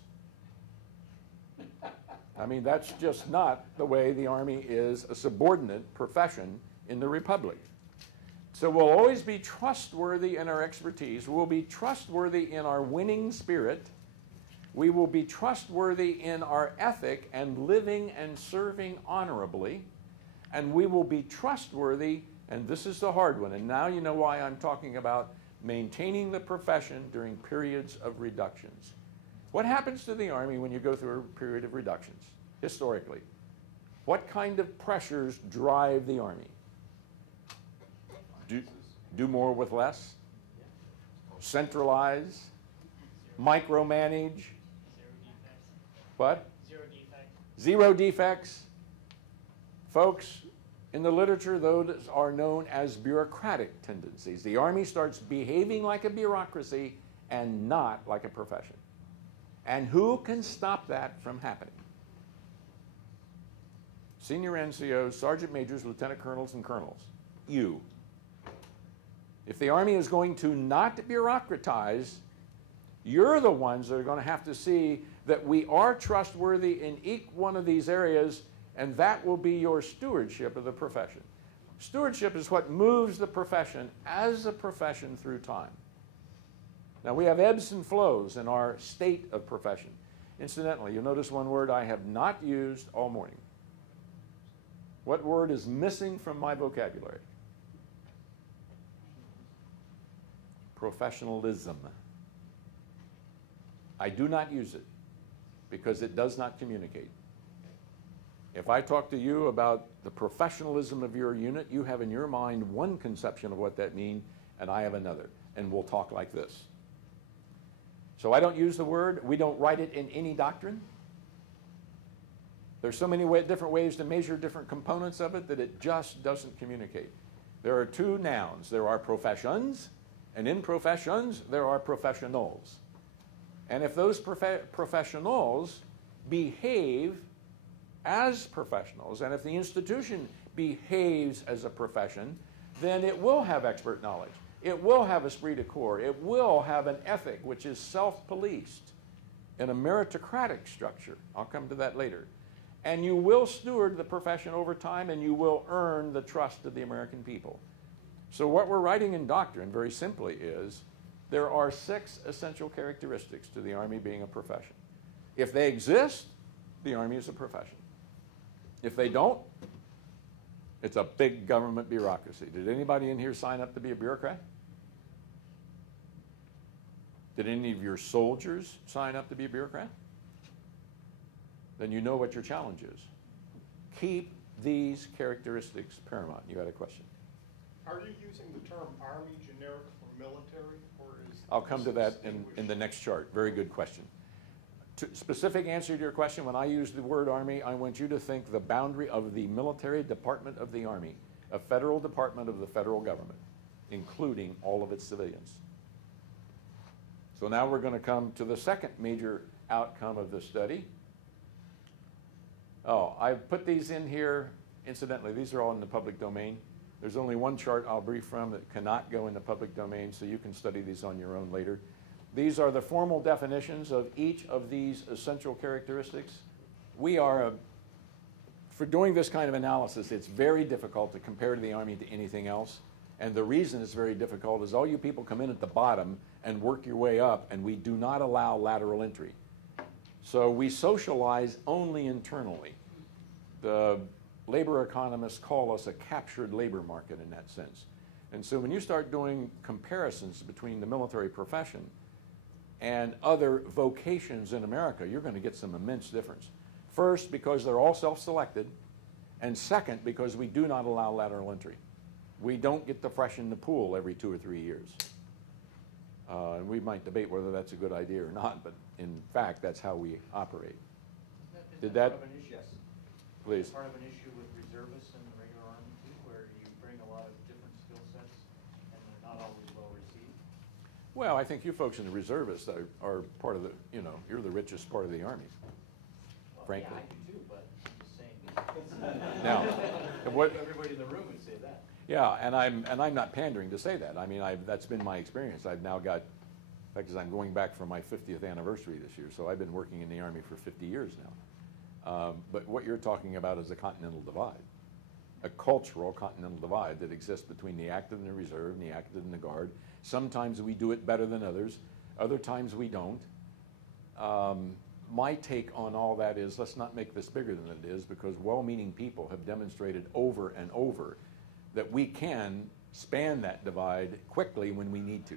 I mean, that's just not the way the Army is a subordinate profession in the Republic. So we'll always be trustworthy in our expertise. We'll be trustworthy in our winning spirit. We will be trustworthy in our ethic and living and serving honorably. And we will be trustworthy, and this is the hard one, and now you know why I'm talking about maintaining the profession during periods of reductions. What happens to the Army when you go through a period of reductions, historically? What kind of pressures drive the Army? Do more with less? Centralize? Micromanage? What? Zero defects. Zero defects. Folks, in the literature, those are known as bureaucratic tendencies. The Army starts behaving like a bureaucracy and not like a profession. And who can stop that from happening? Senior NCOs, sergeant majors, lieutenant colonels, and colonels. You. If the Army is going to not bureaucratize, you're the ones that are going to have to see that we are trustworthy in each one of these areas, and that will be your stewardship of the profession. Stewardship is what moves the profession as a profession through time. Now, we have ebbs and flows in our state of profession. Incidentally, you'll notice one word I have not used all morning. What word is missing from my vocabulary? Professionalism. I do not use it because it does not communicate. If I talk to you about the professionalism of your unit, you have in your mind one conception of what that means, and I have another, and we'll talk like this. So I don't use the word. We don't write it in any doctrine. There's so many different ways to measure different components of it that it just doesn't communicate. There are 2 nouns. There are professions, and in professions, there are professionals. And if those professionals behave as professionals, and if the institution behaves as a profession, then it will have expert knowledge. It will have esprit de corps. It will have an ethic which is self-policed in a meritocratic structure. I'll come to that later. And you will steward the profession over time, and you will earn the trust of the American people. So what we're writing in doctrine, very simply, is there are 6 essential characteristics to the Army being a profession. If they exist, the Army is a profession. If they don't, it's a big government bureaucracy. Did anybody in here sign up to be a bureaucrat? Did any of your soldiers sign up to be a bureaucrat? Then you know what your challenge is. Keep these characteristics paramount. You had a question? Are you using the term Army generic for military, or is... I'll come to that in the next chart. Very good question. Specific answer to your question, when I use the word Army, I want you to think the boundary of the military department of the Army, a federal department of the federal government, including all of its civilians. So now we're going to come to the second major outcome of the study. Oh, I've put these in here. Incidentally, these are all in the public domain. There's only one chart I'll brief from that cannot go in the public domain, so you can study these on your own later. These are the formal definitions of each of these essential characteristics. For doing this kind of analysis, it's very difficult to compare to the Army to anything else. And the reason it's very difficult is all you people come in at the bottom and work your way up, and we do not allow lateral entry. So we socialize only internally. The labor economists call us a captured labor market in that sense. And so when you start doing comparisons between the military profession and other vocations in America, you're going to get some immense difference. First, because they're all self-selected, and second, because we do not allow lateral entry. We don't get to freshen the pool every 2 or 3 years. And we might debate whether that's a good idea or not, but in fact, that's how we operate. Did that? Part of an issue? Yes. Please. Part of an issue with reservists in the regular Army too, where you bring a lot of different skill sets and they're not always well received. Well, I think you folks in the reservists are part of the, you're the richest part of the Army, Well, frankly. Yeah, I do too, but I'm just saying. Now, what? Everybody in the room would say that. Yeah, and I'm not pandering to say that. I mean, that's been my experience. I've now got, in fact, as I'm going back for my 50th anniversary this year, so I've been working in the Army for 50 years now. But what you're talking about is a continental divide, a cultural continental divide that exists between the active and the reserve and the active and the guard. Sometimes we do it better than others. Other times we don't. My take on all that is, let's not make this bigger than it is, because well-meaning people have demonstrated over and over that we can span that divide quickly when we need to.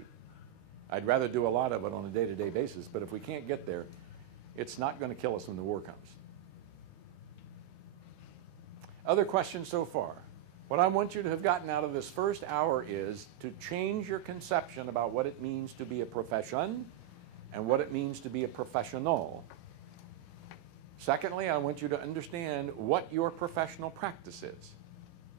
I'd rather do a lot of it on a day-to-day basis, but if we can't get there, it's not going to kill us when the war comes. Other questions so far? What I want you to have gotten out of this first hour is to change your conception about what it means to be a profession and what it means to be a professional. Secondly, I want you to understand what your professional practice is.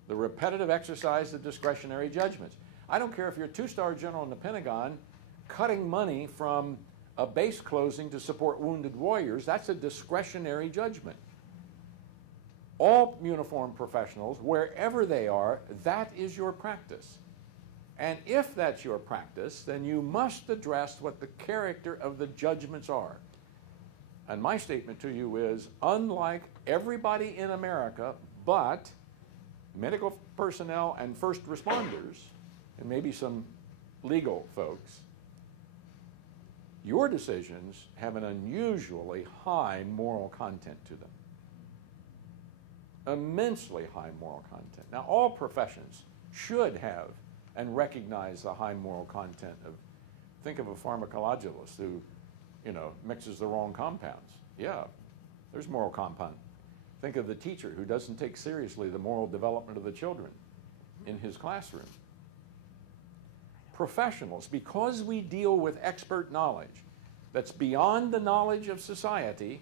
The repetitive exercise of discretionary judgments. I don't care if you're a 2-star general in the Pentagon cutting money from a base closing to support wounded warriors. That's a discretionary judgment. All uniformed professionals, wherever they are, that is your practice. And if that's your practice, then you must address what the character of the judgments are. And my statement to you is, unlike everybody in America but medical personnel and first responders, and maybe some legal folks, your decisions have an unusually high moral content to them. Immensely high moral content. Now, all professions should have and recognize the high moral content of, think of a pharmacologist who, mixes the wrong compounds. Yeah, there's moral compound. Think of the teacher who doesn't take seriously the moral development of the children in his classroom. Professionals, because we deal with expert knowledge that's beyond the knowledge of society,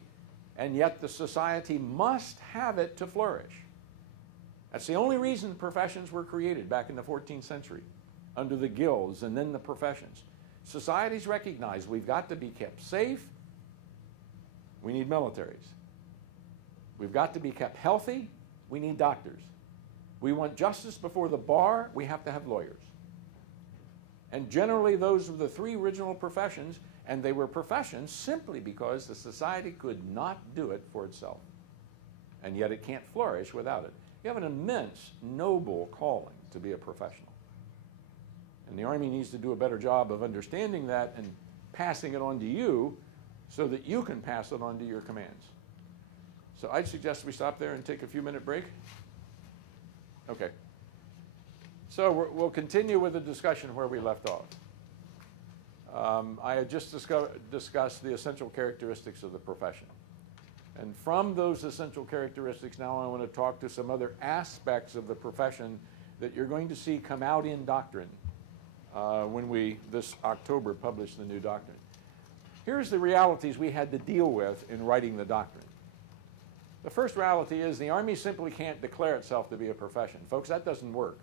and yet the society must have it to flourish. That's the only reason professions were created back in the 14th century, under the guilds and then the professions. Societies recognize we've got to be kept safe. We need militaries. We've got to be kept healthy. We need doctors. We want justice before the bar. We have to have lawyers. And generally, those were the 3 original professions, and they were professions simply because the society could not do it for itself. and yet it can't flourish without it. You have an immense, noble calling to be a professional. And the Army needs to do a better job of understanding that and passing it on to you so that you can pass it on to your commands. So I'd suggest we stop there and take a few-minute break. Okay. So we'll continue with the discussion where we left off. I had just discussed the essential characteristics of the profession. And from those essential characteristics, now I want to talk to some other aspects of the profession that you're going to see come out in doctrine when we, this October, publish the new doctrine. Here's the realities we had to deal with in writing the doctrine. The first reality is the Army simply can't declare itself to be a profession. Folks, that doesn't work.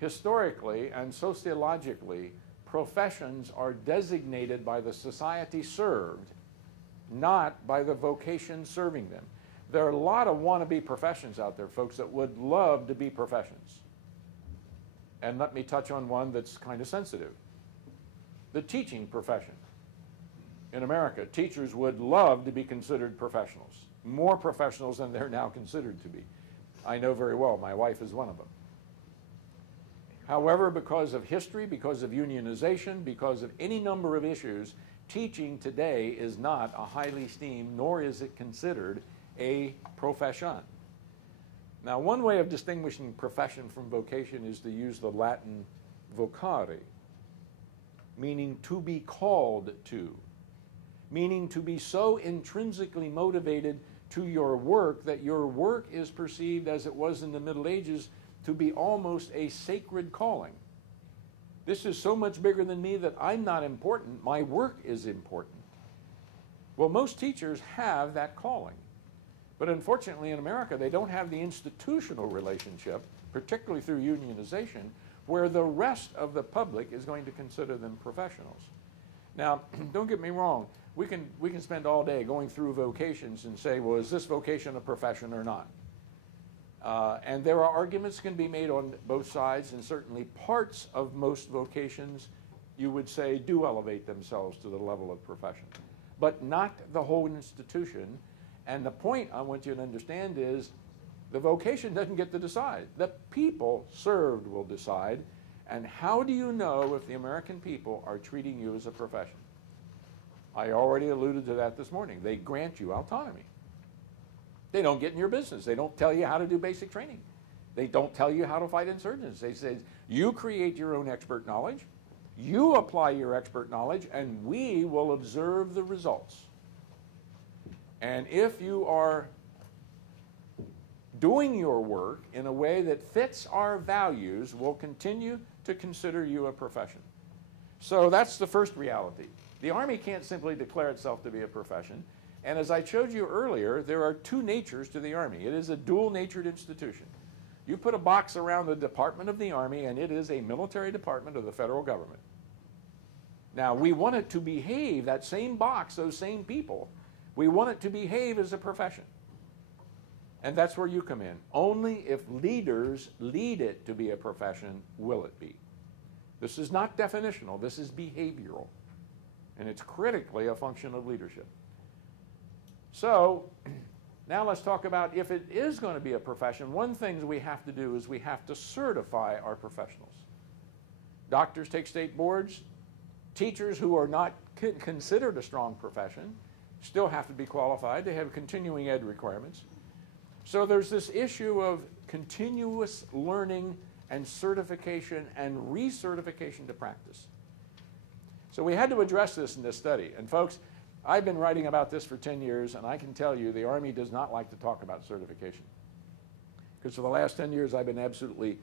Historically and sociologically, professions are designated by the society served, not by the vocation serving them. There are a lot of wannabe professions out there, folks, that would love to be professions. And let me touch on one that's kind of sensitive. The teaching profession. In America, teachers would love to be considered professionals, more professionals than they're now considered to be. I know very well, my wife is one of them. However, because of history, because of unionization, because of any number of issues, teaching today is not a highly esteemed, nor is it considered a profession. Now, one way of distinguishing profession from vocation is to use the Latin vocare, meaning to be called to, meaning to be so intrinsically motivated to your work that your work is perceived, as it was in the Middle Ages, to be almost a sacred calling. This is so much bigger than me that I'm not important. My work is important. Well, most teachers have that calling. But unfortunately in America, they don't have the institutional relationship, particularly through unionization, where the rest of the public is going to consider them professionals. Now, don't get me wrong. We can spend all day going through vocations and say, well, is this vocation a profession or not? And there are arguments can be made on both sides, and certainly parts of most vocations, you would say, do elevate themselves to the level of profession, but not the whole institution. And the point I want you to understand is the vocation doesn't get to decide. The people served will decide. And how do you know if the American people are treating you as a profession? I already alluded to that this morning. They grant you autonomy. They don't get in your business. They don't tell you how to do basic training. They don't tell you how to fight insurgents. They say, you create your own expert knowledge, you apply your expert knowledge, and we will observe the results. And if you are doing your work in a way that fits our values, we'll continue to consider you a profession. So that's the first reality. The Army can't simply declare itself to be a profession. And as I showed you earlier, there are two natures to the Army. It is a dual-natured institution. You put a box around the Department of the Army, and it is a military department of the federal government. Now, we want it to behave, that same box, those same people, we want it to behave as a profession. And that's where you come in. Only if leaders lead it to be a profession will it be. This is not definitional. This is behavioral. And it's critically a function of leadership. So now let's talk about if it is going to be a profession. One thing we have to do is we have to certify our professionals. Doctors take state boards. Teachers who are not considered a strong profession still have to be qualified. They have continuing ed requirements. So there's this issue of continuous learning and certification and recertification to practice. So we had to address this in this study. And folks, I've been writing about this for 10 years, and I can tell you the Army does not like to talk about certification. Because for the last 10 years, I've been absolutely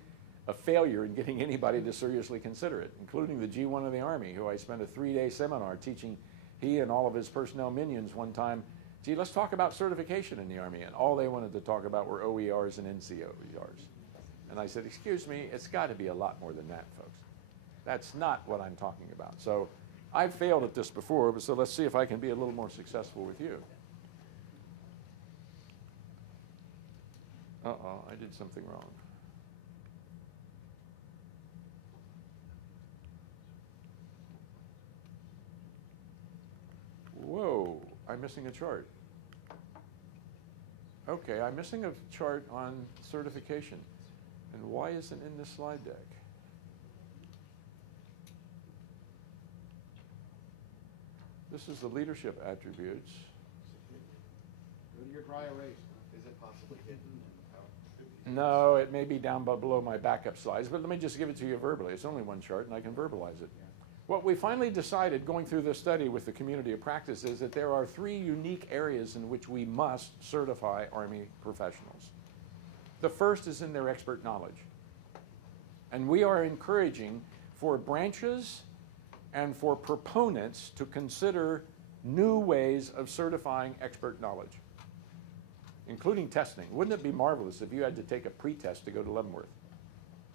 a failure in getting anybody to seriously consider it, including the G1 of the Army, who I spent a 3-day seminar teaching he and all of his personnel minions one time, gee, let's talk about certification in the Army. And all they wanted to talk about were OERs and NCOERs. And I said, excuse me, it's got to be a lot more than that, folks. That's not what I'm talking about. So I've failed at this before, but so let's see if I can be a little more successful with you. Uh-oh, I did something wrong. Whoa, I'm missing a chart. Okay, I'm missing a chart on certification. And why isn't in this slide deck? This is the leadership attributes. Go to your dry erase. Is it possibly hidden? No, it may be down below my backup slides, but let me just give it to you verbally. It's only one chart, and I can verbalize it. What we finally decided going through this study with the community of practice is that there are 3 unique areas in which we must certify Army professionals. The first is in their expert knowledge. And we are encouraging for branches and for proponents to consider new ways of certifying expert knowledge, including testing. Wouldn't it be marvelous if you had to take a pre-test to go to Leavenworth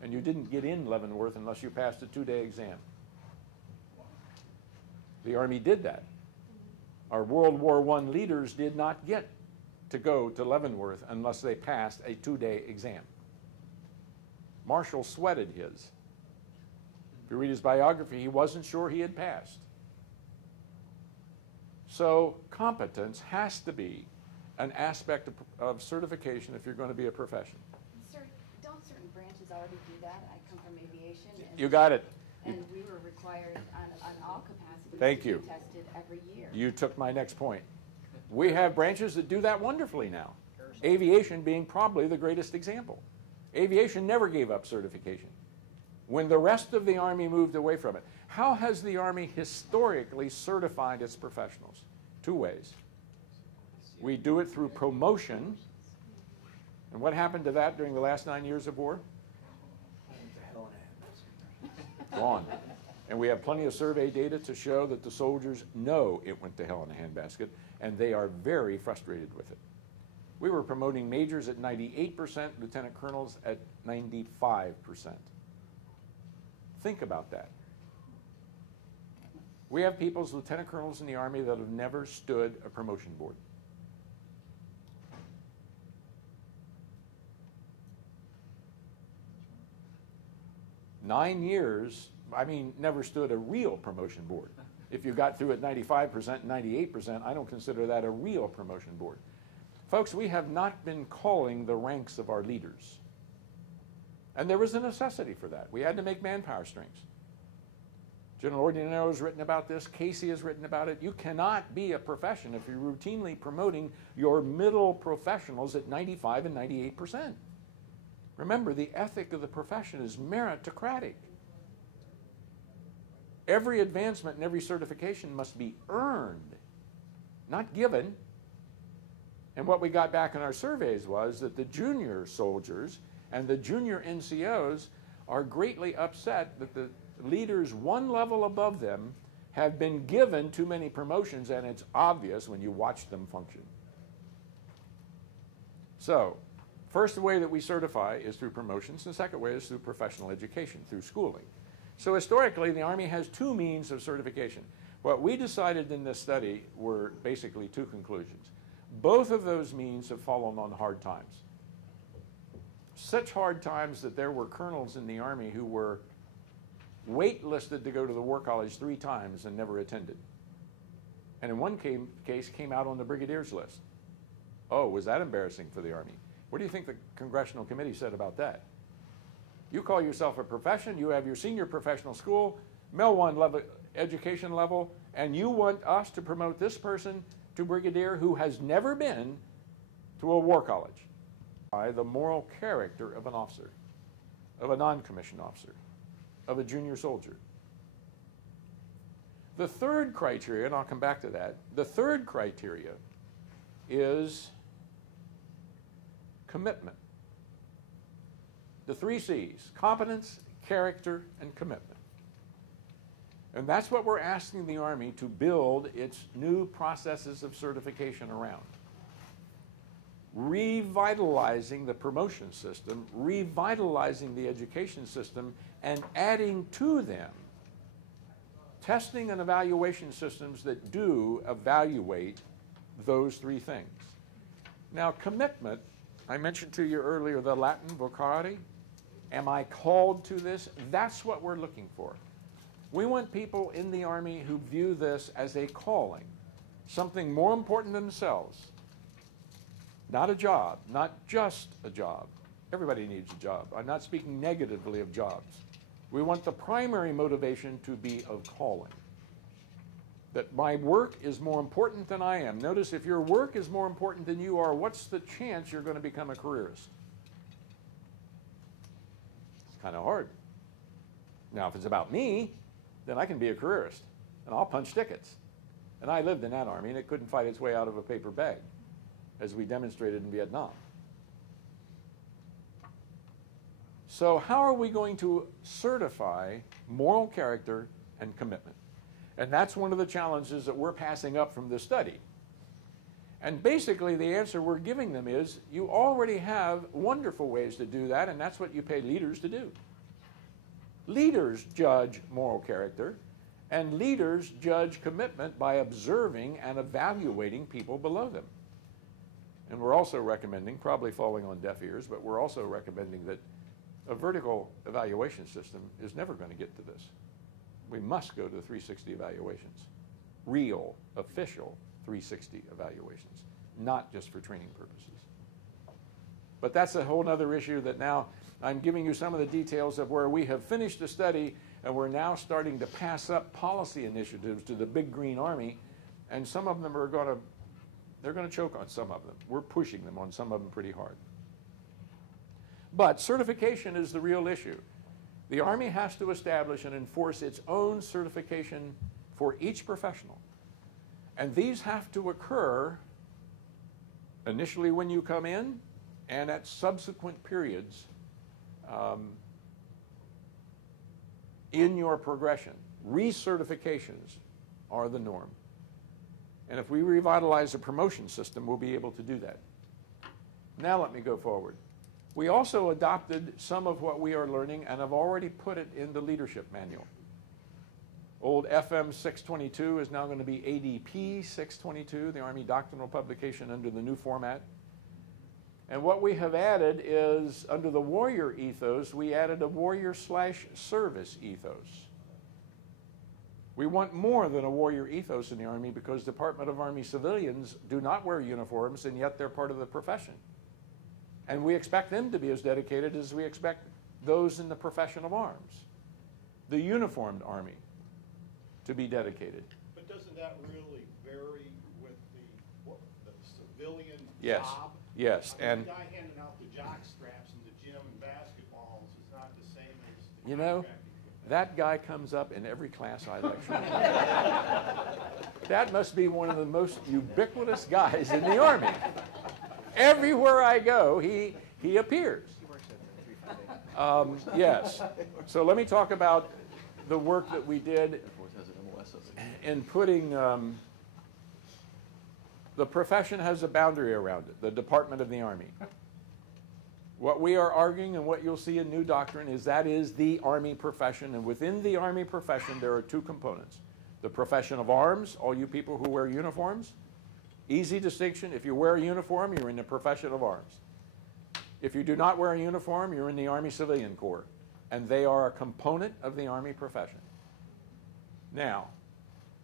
and you didn't get in Leavenworth unless you passed a 2-day exam? The Army did that. Our World War I leaders did not get to go to Leavenworth unless they passed a 2-day exam. Marshall sweated his. If you read his biography, he wasn't sure he had passed. So competence has to be an aspect of certification if you're going to be a profession. Sir, don't certain branches already do that? I come from aviation. And You got it. And we were required on all capacities Thank to you. be tested every year. You took my next point. We have branches that do that wonderfully now. Aviation being probably the greatest example. Aviation never gave up certification when the rest of the Army moved away from it. How has the Army historically certified its professionals? 2 ways. We do it through promotion. And what happened to that during the last 9 years of war? Gone. And we have plenty of survey data to show that the soldiers know it went to hell in a handbasket, and they are very frustrated with it. We were promoting majors at 98%, lieutenant colonels at 95%. Think about that. We have people as lieutenant colonels in the Army that have never stood a promotion board. Never stood a real promotion board. If you got through at 95% and 98%, I don't consider that a real promotion board. Folks, we have not been calling the ranks of our leaders. And there was a necessity for that. We had to make manpower strings. General Ordinero has written about this. Casey has written about it. You cannot be a profession if you're routinely promoting your middle professionals at 95 and 98%. Remember, the ethic of the profession is meritocratic. Every advancement and every certification must be earned, not given. And what we got back in our surveys was that the junior soldiers and the junior NCOs are greatly upset that the leaders 1 level above them have been given too many promotions, and it's obvious when you watch them function. So, first way that we certify is through promotions. The second way is through professional education, through schooling. So historically, the Army has 2 means of certification. What we decided in this study were basically 2 conclusions. Both of those means have fallen on hard times. Such hard times that there were colonels in the Army who were waitlisted to go to the War College 3 times and never attended. And in one case came out on the brigadier's list. Oh, was that embarrassing for the Army? What do you think the Congressional Committee said about that? You call yourself a profession, you have your senior professional school, Mel 1 level, education level, and you want us to promote this person to brigadier who has never been to a war college. By the moral character of an officer, of a non-commissioned officer, of a junior soldier. The third criteria, and I'll come back to that, the third criteria is commitment. The 3 C's: competence, character, and commitment. And that's what we're asking the Army to build its new processes of certification around. Revitalizing the promotion system, revitalizing the education system, and adding to them testing and evaluation systems that do evaluate those 3 things. Now, commitment, I mentioned to you earlier the Latin vocare. Am I called to this? That's what we're looking for. We want people in the Army who view this as a calling, something more important than themselves. Not a job, not just a job. Everybody needs a job. I'm not speaking negatively of jobs. We want the primary motivation to be of calling. That my work is more important than I am. Notice, if your work is more important than you are, what's the chance you're going to become a careerist? It's kind of hard. Now, if it's about me, then I can be a careerist, and I'll punch tickets. And I lived in that army, and it couldn't fight its way out of a paper bag, as we demonstrated in Vietnam. So how are we going to certify moral character and commitment? And that's one of the challenges that we're passing up from this study. And basically the answer we're giving them is, you already have wonderful ways to do that, and that's what you pay leaders to do. Leaders judge moral character, and leaders judge commitment by observing and evaluating people below them. And we're also recommending, probably falling on deaf ears, but we're also recommending that a vertical evaluation system is never going to get to this. We must go to 360 evaluations, real, official 360 evaluations, not just for training purposes. But that's a whole other issue that now I'm giving you some of the details of where we have finished the study, and we're now starting to pass up policy initiatives to the big green army, and some of them they're going to choke on some of them. We're pushing them on some of them pretty hard. But certification is the real issue. The Army has to establish and enforce its own certification for each professional. And these have to occur initially when you come in and at subsequent periods in your progression. Recertifications are the norm. And if we revitalize the promotion system, we'll be able to do that. Now let me go forward. We also adopted some of what we are learning and have already put it in the leadership manual. Old FM 622 is now going to be ADP 622, the Army doctrinal publication under the new format. And what we have added is, under the warrior ethos, we added a warrior/service ethos. We want more than a warrior ethos in the Army, because Department of Army civilians do not wear uniforms, and yet they're part of the profession. And we expect them to be as dedicated as we expect those in the profession of arms, the uniformed Army, to be dedicated. But doesn't that really vary with the civilian Yes. job? Yes. I mean, And the guy handing out the jock straps in the gym and basketballs is not the same as the you know, contracting equipment. that guy comes up in every class I lecture. That must be one of the most ubiquitous guys in the Army. Everywhere I go, he appears. Yes. So let me talk about the work that we did in putting the profession has a boundary around it, the Department of the Army. What we are arguing and what you'll see in new doctrine is that is the Army profession, and within the Army profession there are two components. The profession of arms, all you people who wear uniforms. Easy distinction: if you wear a uniform, you're in the profession of arms. If you do not wear a uniform, you're in the Army Civilian Corps, and they are a component of the Army profession. Now,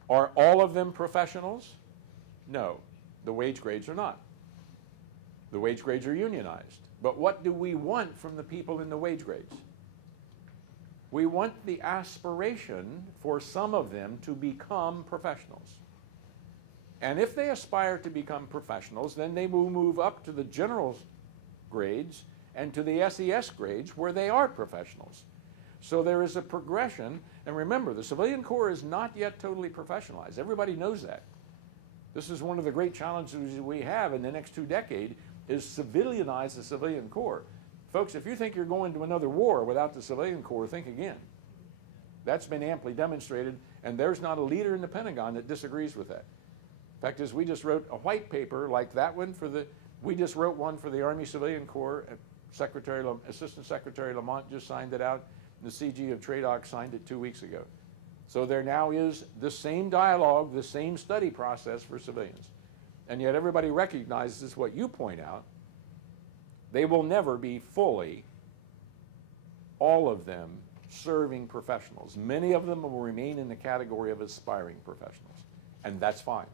are all of them professionals? No. The wage grades are not. The wage grades are unionized. But what do we want from the people in the wage grades? We want the aspiration for some of them to become professionals. And if they aspire to become professionals, then they will move up to the general grades and to the SES grades where they are professionals. So there is a progression. And remember, the Civilian Corps is not yet totally professionalized. Everybody knows that. This is one of the great challenges we have in the next 2 decades, is civilianize the Civilian Corps. Folks, if you think you're going to another war without the Civilian Corps, think again. That's been amply demonstrated, and there's not a leader in the Pentagon that disagrees with that. The fact is, we just wrote a white paper like that one we just wrote one for the Army Civilian Corps. Assistant Secretary Lamont just signed it out. The CG of TRADOC signed it 2 weeks ago. So there now is the same dialogue, the same study process for civilians. And yet everybody recognizes what you point out. They will never be fully, all of them, serving professionals. Many of them will remain in the category of aspiring professionals. And that's fine.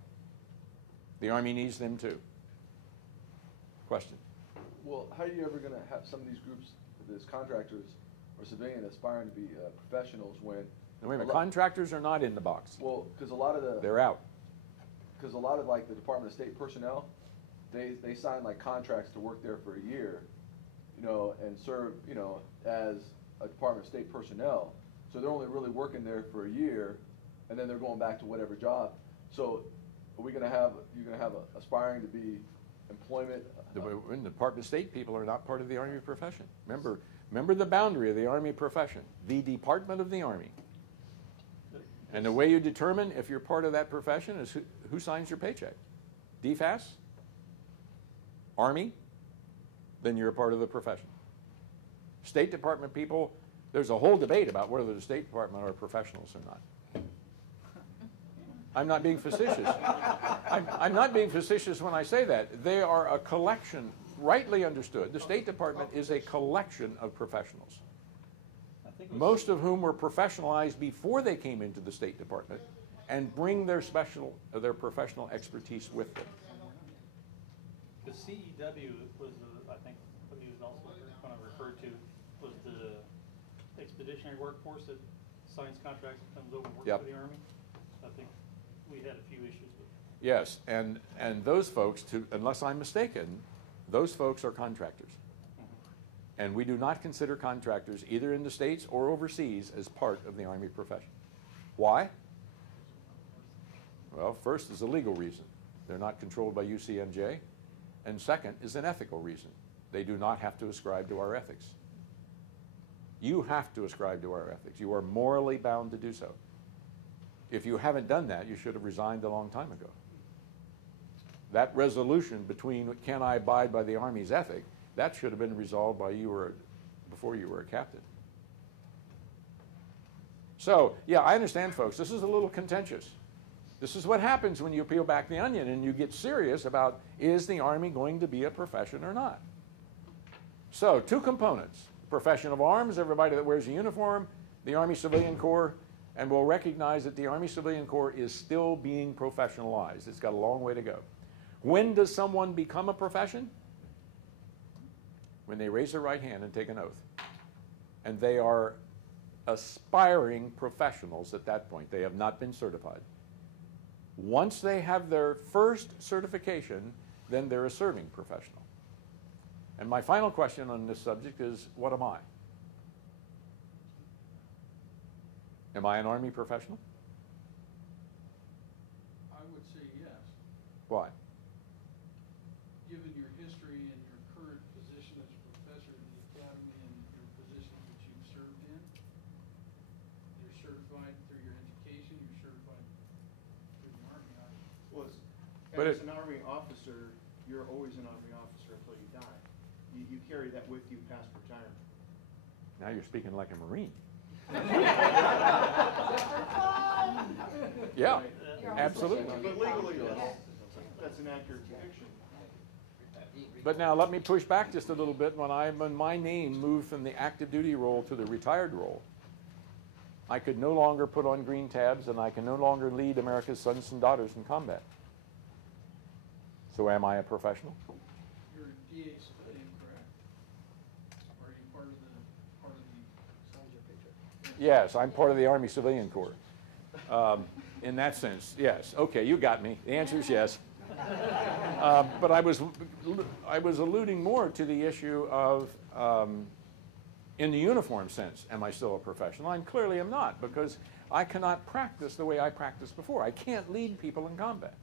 The Army needs them too. Question. Well, how are you ever going to have some of these groups, these contractors or civilian aspiring to be professionals when? Now, wait a minute, contractors are not in the box. Well, because a lot of the. They're out. Because a lot of like the Department of State personnel, they sign like contracts to work there for a year, and serve, as a Department of State personnel. So they're only really working there for a year, and then they're going back to whatever job. So are we going to have, you're going to have aspiring to be employment? The Department of State people are not part of the Army profession. Remember the boundary of the Army profession, the Department of the Army. And the way you determine if you're part of that profession is who signs your paycheck. DFAS? Army? Then you're a part of the profession. State Department people, there's a whole debate about whether the State Department are professionals or not. I'm not being facetious. I'm not being facetious when I say that. They are a collection, rightly understood. The State Department is a collection of professionals, most of whom were professionalized before they came into the State Department and bring their professional expertise with them. The CEW was, I think, what he was also kind of referred to, was the expeditionary workforce that signs contracts and comes over and works for the Army. I think we had a few issues with it. Yes, and those folks, unless I'm mistaken, those folks are contractors. And we do not consider contractors, either in the States or overseas, as part of the Army profession. Why? Well, first is a legal reason. They're not controlled by UCMJ. And second is an ethical reason. They do not have to ascribe to our ethics. You have to ascribe to our ethics. You are morally bound to do so. If you haven't done that, you should have resigned a long time ago. That resolution between can I abide by the Army's ethic, that should have been resolved by before you were a captain. So, yeah, I understand, folks. This is a little contentious. This is what happens when you peel back the onion and you get serious about, is the Army going to be a profession or not? So, two components. Profession of arms, everybody that wears a uniform, the Army Civilian Corps, and we'll recognize that the Army Civilian Corps is still being professionalized. It's got a long way to go. When does someone become a profession? When they raise their right hand and take an oath. And they are aspiring professionals at that point. They have not been certified. Once they have their first certification, then they're a serving professional. And my final question on this subject is, what am I? Am I an Army professional? I would say yes. Why? Given your history and your current position as a professor in the academy and your positions that you've served in, you're certified through your education, you're certified through the Army. As an Army officer, you're always an Army officer until you die. You carry that with you past retirement. Now you're speaking like a Marine. Yeah, absolutely. But legally, that's an accurate depiction. But now let me push back just a little bit. When my name moved from the active duty role to the retired role, I could no longer put on green tabs and I can no longer lead America's sons and daughters in combat. So am I a professional? You're a DA civilian, correct? Are you part of the soldier paycheck? Yes, I'm part of the Army Civilian Corps. In that sense, yes. Okay, you got me. The answer is yes. But I was alluding more to the issue of, in the uniform sense, am I still a professional? I clearly am not, because I cannot practice the way I practiced before. I can't lead people in combat.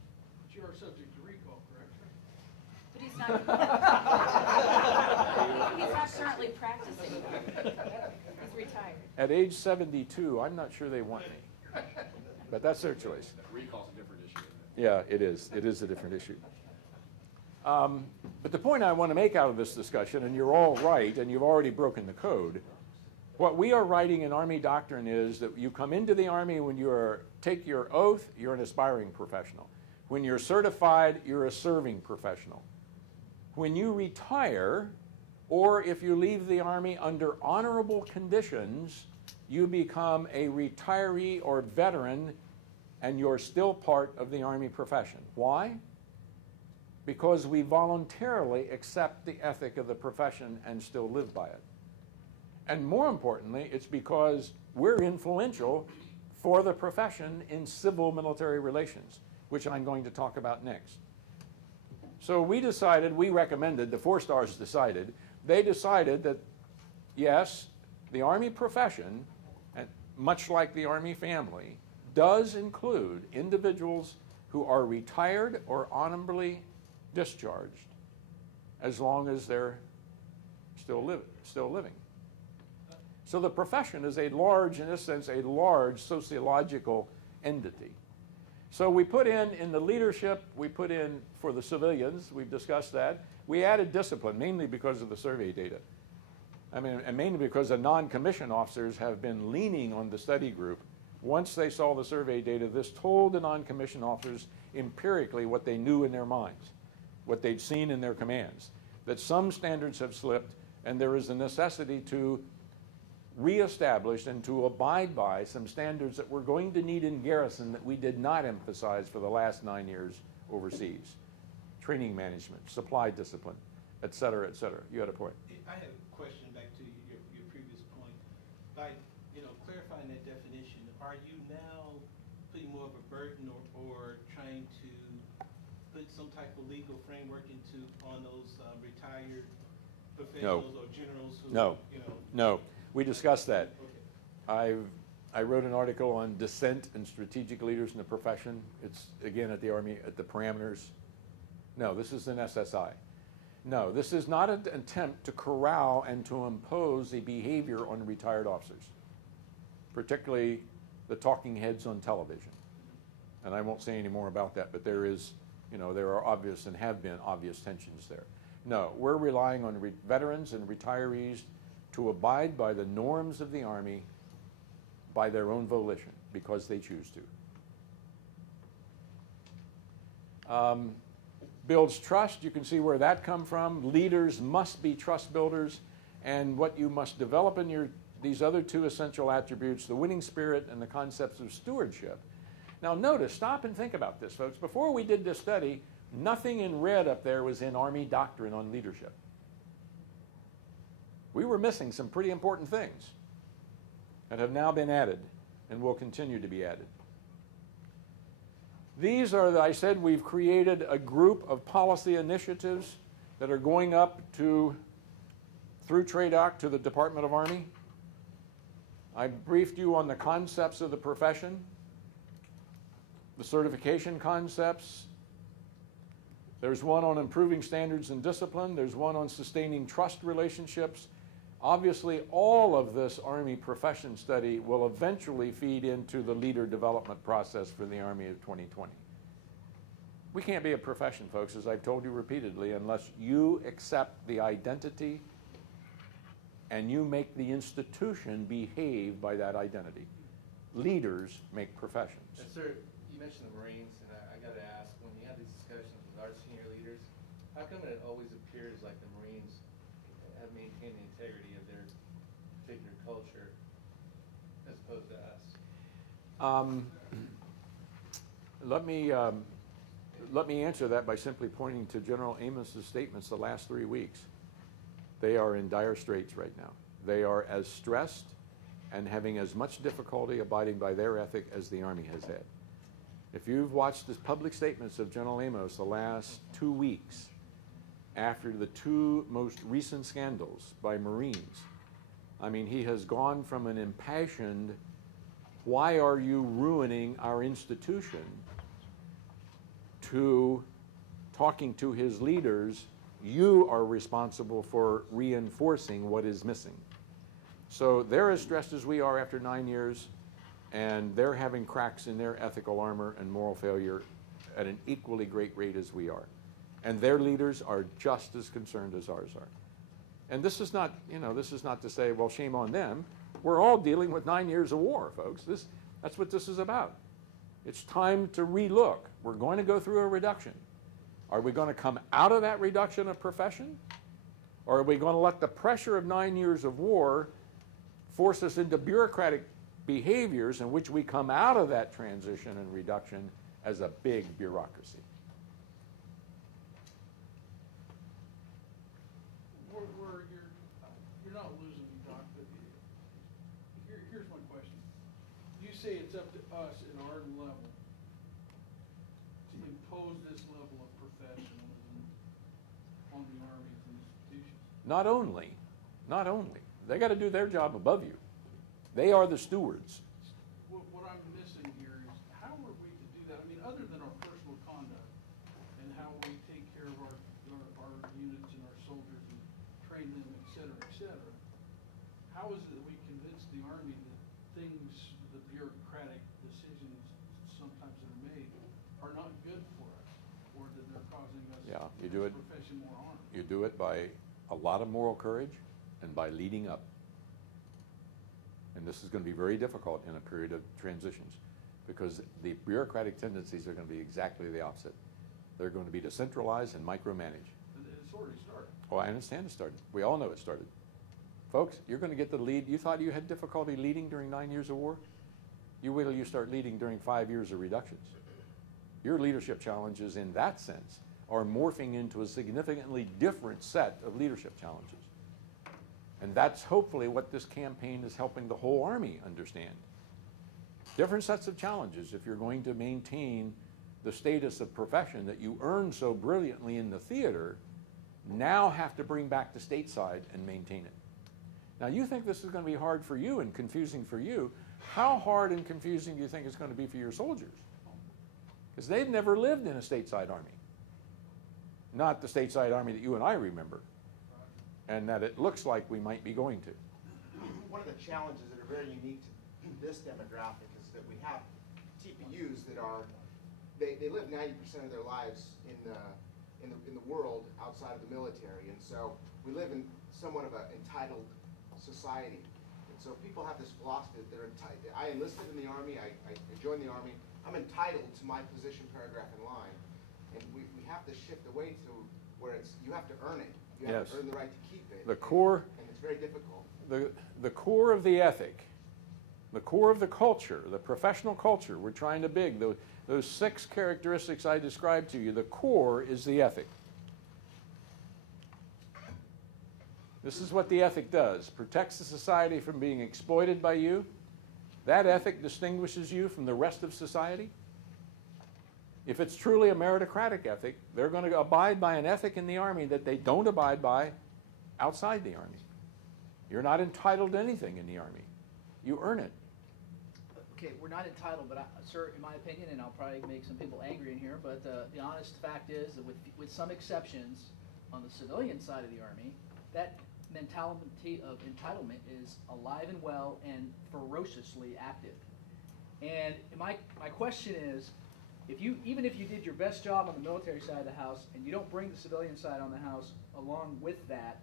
But you are subject to recall, correct? But he's not, he's not currently practicing. He's retired. At age 72, I'm not sure they want me. But that's their choice. Recall's a different issue. Yeah, it is. It is a different issue. But the point I want to make out of this discussion, and you're all right, and you've already broken the code, what we are writing in Army doctrine is that you come into the Army when you take your oath, you're an aspiring professional. When you're certified, you're a serving professional. When you retire, or if you leave the Army under honorable conditions, you become a retiree or veteran, and you're still part of the Army profession. Why? because we voluntarily accept the ethic of the profession and still live by it. And more importantly, it's because we're influential for the profession in civil-military relations, which I'm going to talk about next. So we recommended, the 4 stars decided, they decided that, yes, the Army profession, and much like the Army family, does include individuals who are retired or honorably discharged as long as they're still living. So the profession is a large, in a sense, a large sociological entity. So we put in the leadership, we put in for the civilians, we've discussed that. We added discipline, mainly because of the survey data. I mean, and mainly because the non-commissioned officers have been leaning on the study group. Once they saw the survey data, this told the non-commissioned officers empirically what they knew in their minds, what they'd seen in their commands, that some standards have slipped, and there is a necessity to reestablish and to abide by some standards that we're going to need in garrison that we did not emphasize for the last 9 years overseas. Training management, supply discipline, et cetera, et cetera. You had a point. I have a question back to your previous point. By clarifying that definition, are you now putting more of a burden or trying to put some type of legal framework on those retired professionals or generals who, No. We discussed that. Okay. I wrote an article on dissent and strategic leaders in the profession. It's, again, at the Army, at the parameters. No, this is an SSI. No, this is not an attempt to corral and to impose a behavior on retired officers, particularly the talking heads on television. And I won't say any more about that, but there is, there are obvious and have been obvious tensions there. No, we're relying on veterans and retirees to abide by the norms of the Army by their own volition, because they choose to. Builds trust. You can see where that come from. Leaders must be trust builders, and what you must develop in these other 2 essential attributes, the winning spirit and the concepts of stewardship. Now notice, stop and think about this, folks. Before we did this study, nothing in red up there was in Army doctrine on leadership. We were missing some pretty important things that have now been added and will continue to be added. These are, I said, we've created a group of policy initiatives that are going up through TRADOC to the Department of Army. I briefed you on the concepts of the profession, the certification concepts. There's one on improving standards and discipline. There's one on sustaining trust relationships. Obviously, all of this Army profession study will eventually feed into the leader development process for the Army of 2020. We can't be a profession, folks, as I've told you repeatedly, unless you accept the identity and you make the institution behave by that identity. Leaders make professions. And sir, you mentioned the Marines, and I got to ask, when you have these discussions with our senior leaders, how come it always appears like the Marines have maintained the integrity of their particular culture as opposed to us? Let me answer that by simply pointing to General Amos's statements the last 3 weeks. They are in dire straits right now. They are as stressed and having as much difficulty abiding by their ethic as the Army has had. If you've watched the public statements of General Amos the last 2 weeks, after the 2 most recent scandals by Marines, I mean, he has gone from an impassioned, why are you ruining our institution, to talking to his leaders, you are responsible for reinforcing what is missing. So they're as stressed as we are after 9 years, and they're having cracks in their ethical armor and moral failure at an equally great rate as we are. And their leaders are just as concerned as ours are. And this is not, this is not to say, well, shame on them. We're all dealing with 9 years of war, folks. That's what this is about. It's time to relook. We're going to go through a reduction. Are we going to come out of that reduction of profession? Or are we going to let the pressure of 9 years of war force us into bureaucratic behaviors in which we come out of that transition and reduction as a big bureaucracy? where you're not losing me, Doc, but here's my question. You say it's up to us at our level to impose this level of professionalism on the Army's institutions. Not only. They got to do their job above you. They are the stewards. What I'm missing here is how are we to do that? I mean, other than our personal conduct and how we take care of our units and our soldiers and train them, et cetera, how is it that we convince the Army that things, the bureaucratic decisions sometimes that are made, are not good for us, or that they're causing us, You do it. profession more harm? You do it by a lot of moral courage and by leading up. And this is going to be very difficult in a period of transitions because the bureaucratic tendencies are going to be exactly the opposite. They're going to be to centralize and micromanage. And it's already started. Oh, I understand it started. We all know it started. Folks, you're going to get the lead. You thought you had difficulty leading during 9 years of war? You wait till you start leading during 5 years of reductions. Your leadership challenges in that sense are morphing into a significantly different set of leadership challenges. And that's hopefully what this campaign is helping the whole Army understand. Different sets of challenges if you're going to maintain the status of profession that you earned so brilliantly in the theater, now have to bring back to stateside and maintain it. Now you think this is going to be hard for you and confusing for you. How hard and confusing do you think it's going to be for your soldiers? Because they've never lived in a stateside army. Not the stateside army that you and I remember, and that it looks like we might be going to. One of the challenges that are very unique to this demographic is that we have TPUs that are, they live 90% of their lives in the world outside of the military, and so we live in somewhat of an entitled society. And so people have this philosophy that they're entitled. I enlisted in the Army, I joined the Army, I'm entitled to my position, paragraph, and line. And we have to shift away to where it's, you have to earn it. You have to earn the right to keep it. The core, and it's very difficult. The core of the ethic, the core of the culture, the professional culture we're trying to big, those 6 characteristics I described to you, the core is the ethic. This is what the ethic does. Protects the society from being exploited by you. That ethic distinguishes you from the rest of society. If it's truly a meritocratic ethic, they're going to abide by an ethic in the Army that they don't abide by outside the Army. You're not entitled to anything in the Army. You earn it. Okay, we're not entitled, but sir, in my opinion, and I'll probably make some people angry in here, but the honest fact is that with some exceptions on the civilian side of the Army, that mentality of entitlement is alive and well and ferociously active. And my question is, even if you did your best job on the military side of the house and you don't bring the civilian side on the house along with that,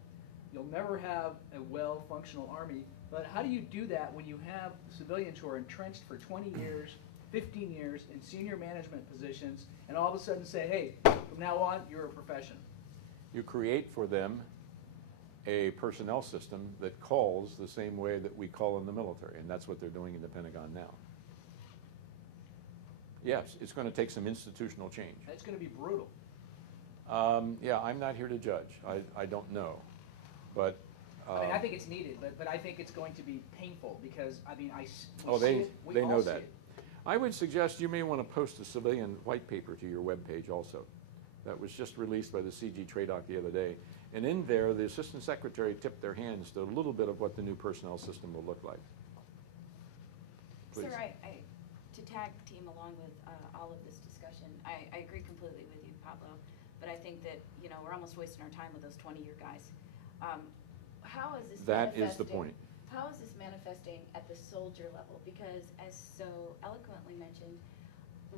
you'll never have a well-functional Army. But how do you do that when you have civilians who are entrenched for 20 years, 15 years in senior management positions, and all of a sudden say, hey, from now on, you're a profession? You create for them a personnel system that calls the same way that we call in the military, and that's what they're doing in the Pentagon now. Yes, it's going to take some institutional change. It's going to be brutal. Yeah, I'm not here to judge. I don't know. But I mean, I think it's needed, but I think it's going to be painful because, I mean, they know that. I would suggest you may want to post a civilian white paper to your webpage also. That was just released by the CG TRADOC the other day. And in there, the Assistant Secretary tipped their hands to a little bit of what the new personnel system will look like. Please. Sir, to tag team along with all of this discussion, I agree completely with you, Pablo, but I think that, we're almost wasting our time with those 20-year guys. How is this That is the point. How is this manifesting at the soldier level? Because as so eloquently mentioned,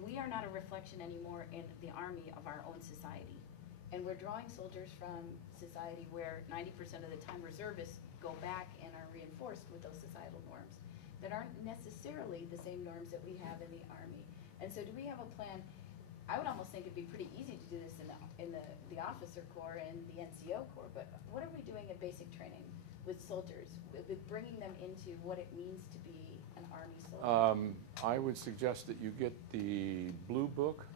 we are not a reflection anymore in the Army of our own society. And we're drawing soldiers from society where 90% of the time reservists go back and are reinforced with those societal norms that aren't necessarily the same norms that we have in the Army. And so do we have a plan? I would almost think it'd be pretty easy to do this in the officer corps and the NCO corps, but what are we doing at basic training with soldiers, with bringing them into what it means to be an Army soldier? I would suggest that you get the Blue Book.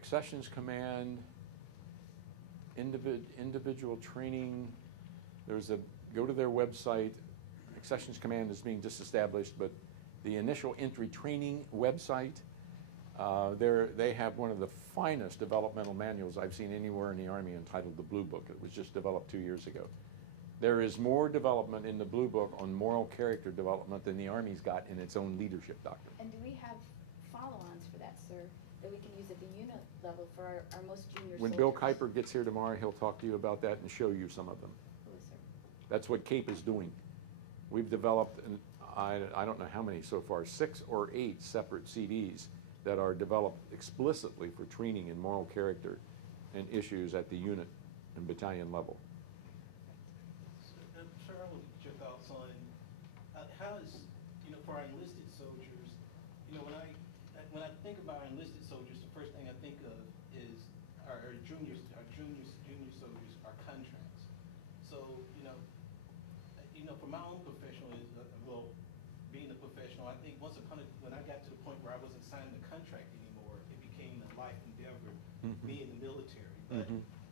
accessions command, individual training. Go to their website. Accessions command is being disestablished, but the initial entry training website, they have one of the finest developmental manuals I've seen anywhere in the Army entitled the Blue Book. It was just developed 2 years ago. There is more development in the Blue Book on moral character development than the Army's got in its own leadership doctrine. And do we have follow-ons for that, sir, that we can use at the unit level for our most junior When soldiers? Bill Kuiper gets here tomorrow, he'll talk to you about that and show you some of them. Oh, sir. That's what CAPE is doing. We've developed, I don't know how many so far, 6 or 8 separate CDs that are developed explicitly for training in moral character and issues at the unit and battalion level. Sir, I want to get your thoughts on how is, for our enlisted soldiers, when I think about our enlisted soldiers, the first thing I think of is our junior soldiers, our contracts. So, for my own professional, being a professional, I think when I got to the point where I wasn't signing a contract anymore, it became a life endeavor, me in the military. But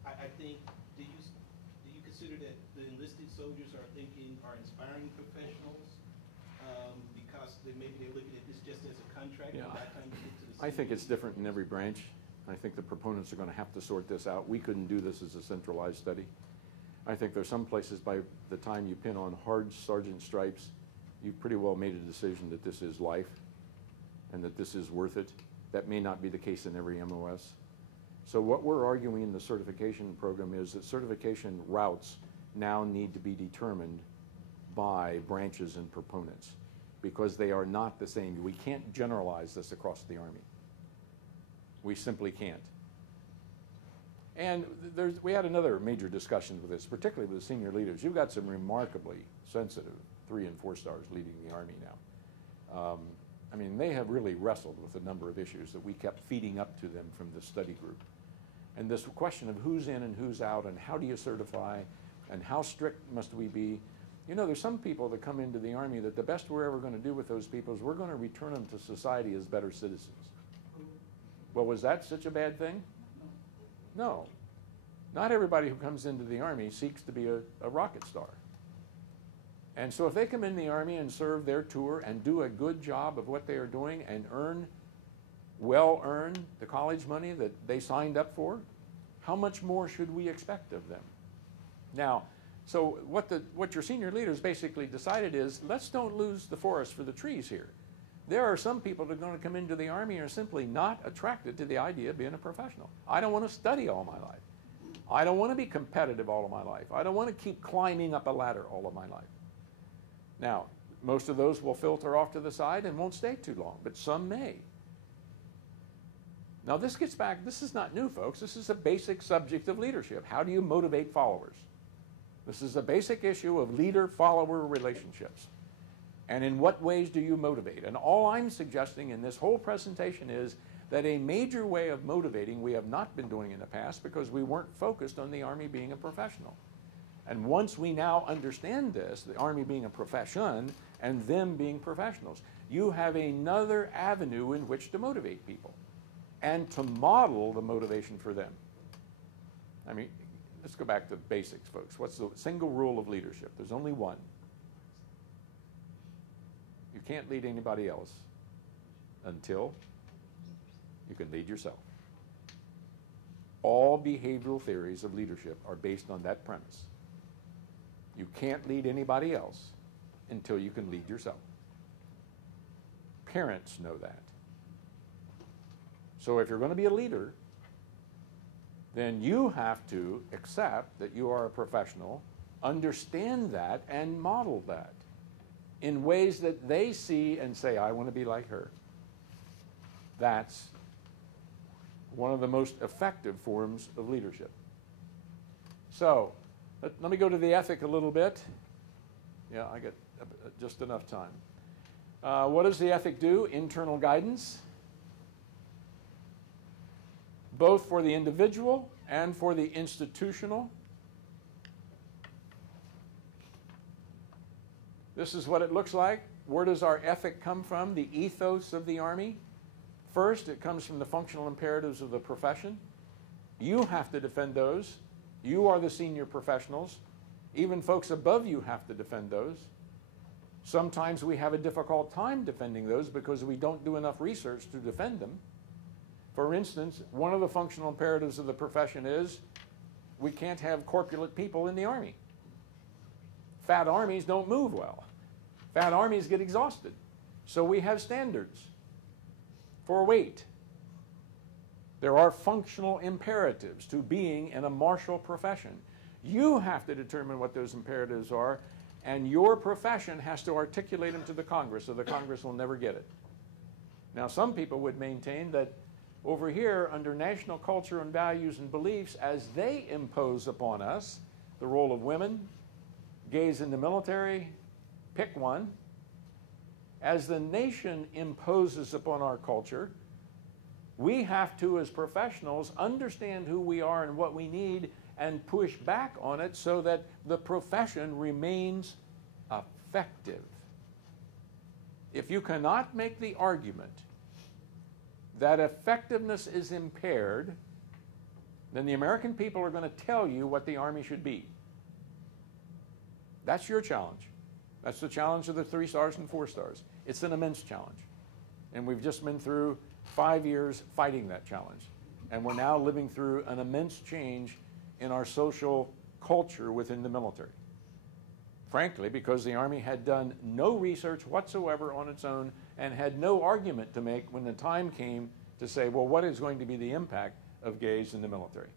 I think, do you consider that the enlisted soldiers are inspiring professionals because maybe they're looking at this just as a contract? Yeah. And by the time you get to the I think it's civilian- different in every branch. I think the proponents are going to have to sort this out. We couldn't do this as a centralized study. I think there's some places by the time you pin on hard sergeant stripes, you've pretty well made a decision that this is life and that this is worth it. That may not be the case in every MOS. So what we're arguing in the certification program is that certification routes now need to be determined by branches and proponents because they are not the same. We can't generalize this across the Army. We simply can't. And we had another major discussion with this, particularly with the senior leaders. You've got some remarkably sensitive 3 and 4 stars leading the Army now. I mean, they have really wrestled with a number of issues that we kept feeding up to them from the study group. And this question of who's in and who's out and how do you certify and how strict must we be. There's some people that come into the Army that the best we're ever going to do with those people is we're going to return them to society as better citizens. Well, was that such a bad thing? No. Not everybody who comes into the Army seeks to be a rocket star. And so if they come in the Army and serve their tour and do a good job of what they are doing and earn the college money that they signed up for, how much more should we expect of them? Now, so what your senior leaders basically decided is, let's don't lose the forest for the trees here. There are some people that are going to come into the Army and are simply not attracted to the idea of being a professional. I don't want to study all my life. I don't want to be competitive all of my life. I don't want to keep climbing up a ladder all of my life. Now, most of those will filter off to the side and won't stay too long, but some may. Now this gets back, this is not new, folks. This is a basic subject of leadership. How do you motivate followers? This is a basic issue of leader-follower relationships. And in what ways do you motivate? And all I'm suggesting in this whole presentation is that a major way of motivating we have not been doing in the past because we weren't focused on the Army being a professional. And once we now understand this, the Army being a profession and them being professionals, you have another avenue in which to motivate people and to model the motivation for them. I mean, let's go back to basics, folks. What's the single rule of leadership? There's only one. You can't lead anybody else until you can lead yourself. All behavioral theories of leadership are based on that premise. You can't lead anybody else until you can lead yourself. Parents know that. So if you're going to be a leader, then you have to accept that you are a professional, understand that, and model that in ways that they see and say, I want to be like her. That's one of the most effective forms of leadership. So, let me go to the ethic a little bit. Yeah, I got just enough time. What does the ethic do? Internal guidance, both for the individual and for the institutional. This is what it looks like. Where does our ethic come from? The ethos of the Army. First, it comes from the functional imperatives of the profession. You have to defend those. You are the senior professionals. Even folks above you have to defend those. Sometimes we have a difficult time defending those because we don't do enough research to defend them. For instance, one of the functional imperatives of the profession is we can't have corpulent people in the Army. Fat armies don't move well. Fat armies get exhausted. So we have standards for weight. There are functional imperatives to being in a martial profession. You have to determine what those imperatives are, and your profession has to articulate them to the Congress, or the Congress will never get it. Now, some people would maintain that over here, under national culture and values and beliefs, as they impose upon us the role of women, gays in the military, pick one, as the nation imposes upon our culture, we have to, as professionals, understand who we are and what we need and push back on it so that the profession remains effective. If you cannot make the argument that effectiveness is impaired, then the American people are going to tell you what the Army should be. That's your challenge. That's the challenge of the 3 stars and 4 stars. It's an immense challenge. And we've just been through 5 years fighting that challenge. And we're now living through an immense change in our social culture within the military. Frankly, because the Army had done no research whatsoever on its own and had no argument to make when the time came to say, well, what is going to be the impact of gays in the military?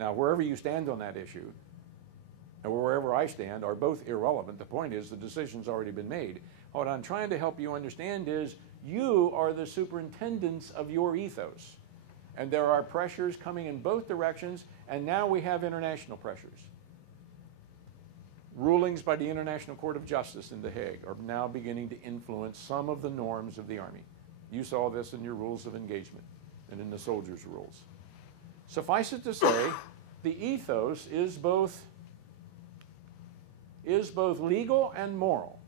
Now, wherever you stand on that issue, or wherever I stand, are both irrelevant. The point is the decision's already been made. What I'm trying to help you understand is you are the superintendents of your ethos. And there are pressures coming in both directions, and now we have international pressures. Rulings by the International Court of Justice in The Hague are now beginning to influence some of the norms of the Army. You saw this in your rules of engagement and in the soldiers' rules. Suffice it to say, the ethos is both legal and moral.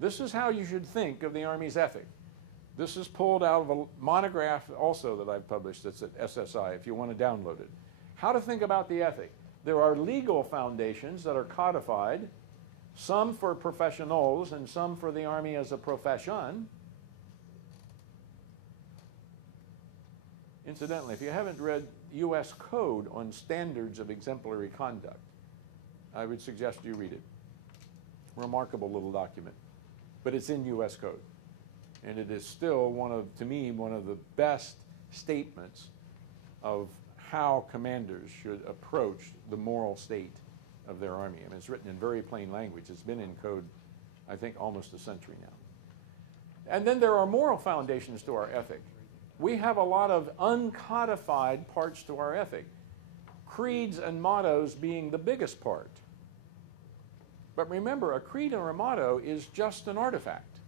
This is how you should think of the Army's ethic. This is pulled out of a monograph also that I've published that's at SSI if you want to download it. How to think about the ethic. There are legal foundations that are codified, some for professionals and some for the Army as a profession. Incidentally, if you haven't read U.S. Code on Standards of Exemplary Conduct, I would suggest you read it. Remarkable little document. But it's in U.S. Code. And it is still to me, one of the best statements of how commanders should approach the moral state of their Army. I mean, it's written in very plain language. It's been in code, I think, almost a century now. And then there are moral foundations to our ethic. We have a lot of uncodified parts to our ethic, creeds and mottos being the biggest part. But remember, a creed or a motto is just an artifact.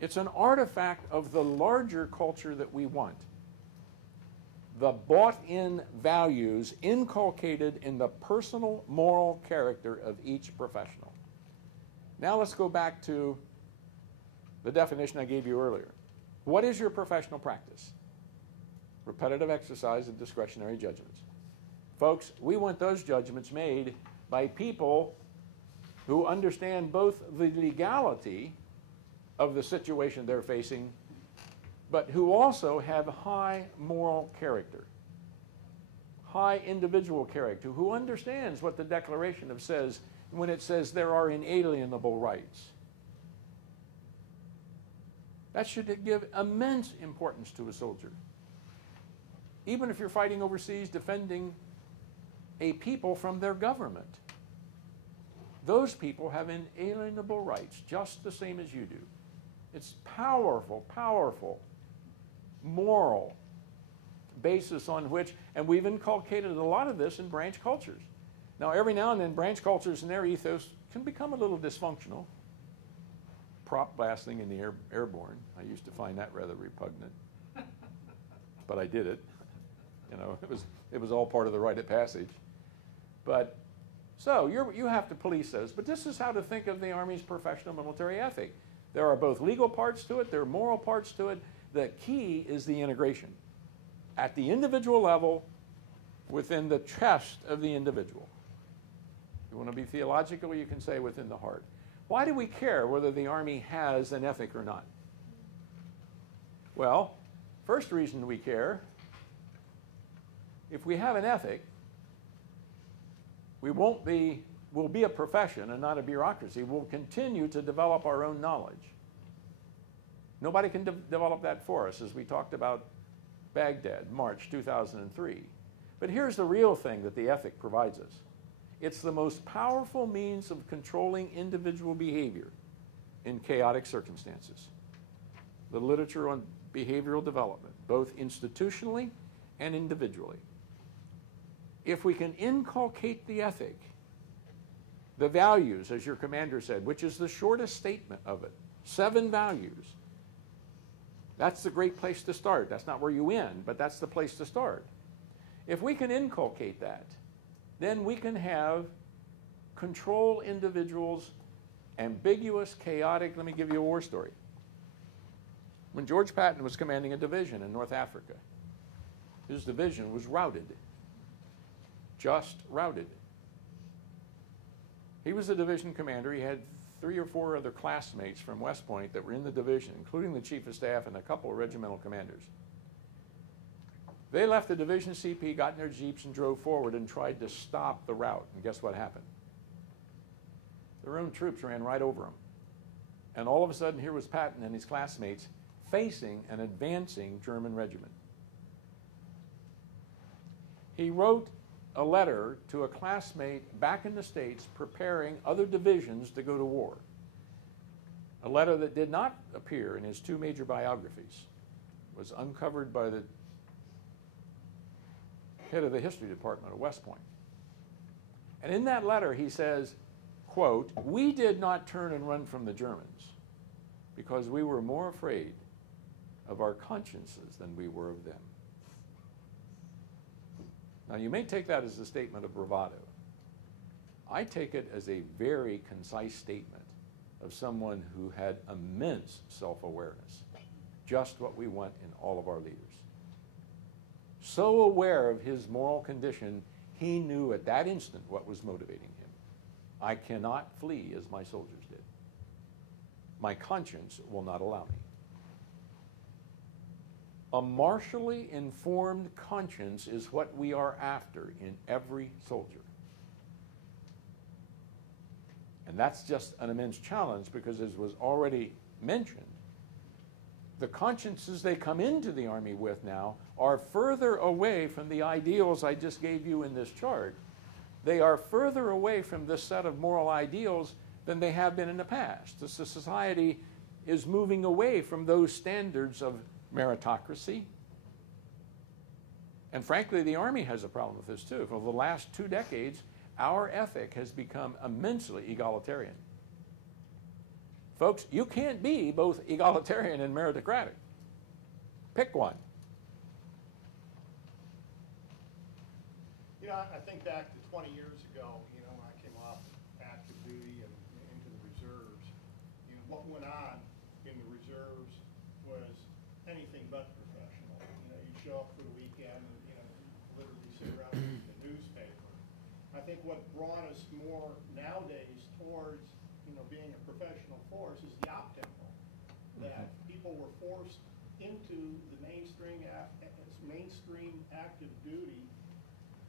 It's an artifact of the larger culture that we want. The bought-in values inculcated in the personal moral character of each professional. Now let's go back to the definition I gave you earlier. What is your professional practice? Repetitive exercise of discretionary judgments. Folks, we want those judgments made by people who understand both the legality of the situation they're facing, but who also have high moral character, high individual character, who understands what the Declaration says when it says there are inalienable rights. That should give immense importance to a soldier. Even if you're fighting overseas, defending a people from their government. Those people have inalienable rights, just the same as you do. It's powerful, powerful, moral basis on which, and we've inculcated a lot of this in branch cultures. Now, every now and then, branch cultures and their ethos can become a little dysfunctional. Prop blasting in the airborne. I used to find that rather repugnant, but I did it. You know, it was all part of the rite of passage. But so you have to police those. But this is how to think of the Army's professional military ethic. There are both legal parts to it, there are moral parts to it. The key is the integration at the individual level within the chest of the individual. You want to be theological, you can say within the heart. Why do we care whether the Army has an ethic or not? Well, first reason we care, if we have an ethic, we'll be a profession and not a bureaucracy. We'll continue to develop our own knowledge. Nobody can develop that for us, as we talked about Baghdad, March 2003. But here's the real thing that the ethic provides us. It's the most powerful means of controlling individual behavior in chaotic circumstances. The literature on behavioral development, both institutionally and individually. If we can inculcate the ethic, the values, as your commander said, which is the shortest statement of it, 7 values, that's the great place to start. That's not where you end, but that's the place to start. If we can inculcate that, then we can have control individuals, ambiguous, chaotic. Let me give you a war story. When George Patton was commanding a division in North Africa, his division was routed, just routed. He was the division commander. He had 3 or 4 other classmates from West Point that were in the division, including the chief of staff and a couple of regimental commanders. They left the division CP, got in their jeeps, and drove forward and tried to stop the rout. And guess what happened? Their own troops ran right over them. And all of a sudden, here was Patton and his classmates facing an advancing German regiment. He wrote a letter to a classmate back in the States preparing other divisions to go to war. A letter that did not appear in his 2 major biographies, was uncovered by the head of the history department at West Point. And in that letter he says, quote, "We did not turn and run from the Germans because we were more afraid of our consciences than we were of them." Now you may take that as a statement of bravado. I take it as a very concise statement of someone who had immense self-awareness, just what we want in all of our leaders. So aware of his moral condition, he knew at that instant what was motivating him. I cannot flee as my soldiers did. My conscience will not allow me. A martially informed conscience is what we are after in every soldier. And that's just an immense challenge because, as was already mentioned, the consciences they come into the Army with now are further away from the ideals I just gave you in this chart. They are further away from this set of moral ideals than they have been in the past. The society is moving away from those standards of meritocracy. And frankly, the Army has a problem with this too. For the last 2 decades, our ethic has become immensely egalitarian. Folks, you can't be both egalitarian and meritocratic. Pick one. You know, I think back to 20 years ago, you know, when I came off active duty and into the reserves, you know, what went on in the reserves was anything but professional. You know, you'd show up for the weekend and, you know, literally sit around and read the newspaper. I think what brought us more nowadays towards, you know, being a professional force is the op-tempo. That people were forced into the mainstream active duty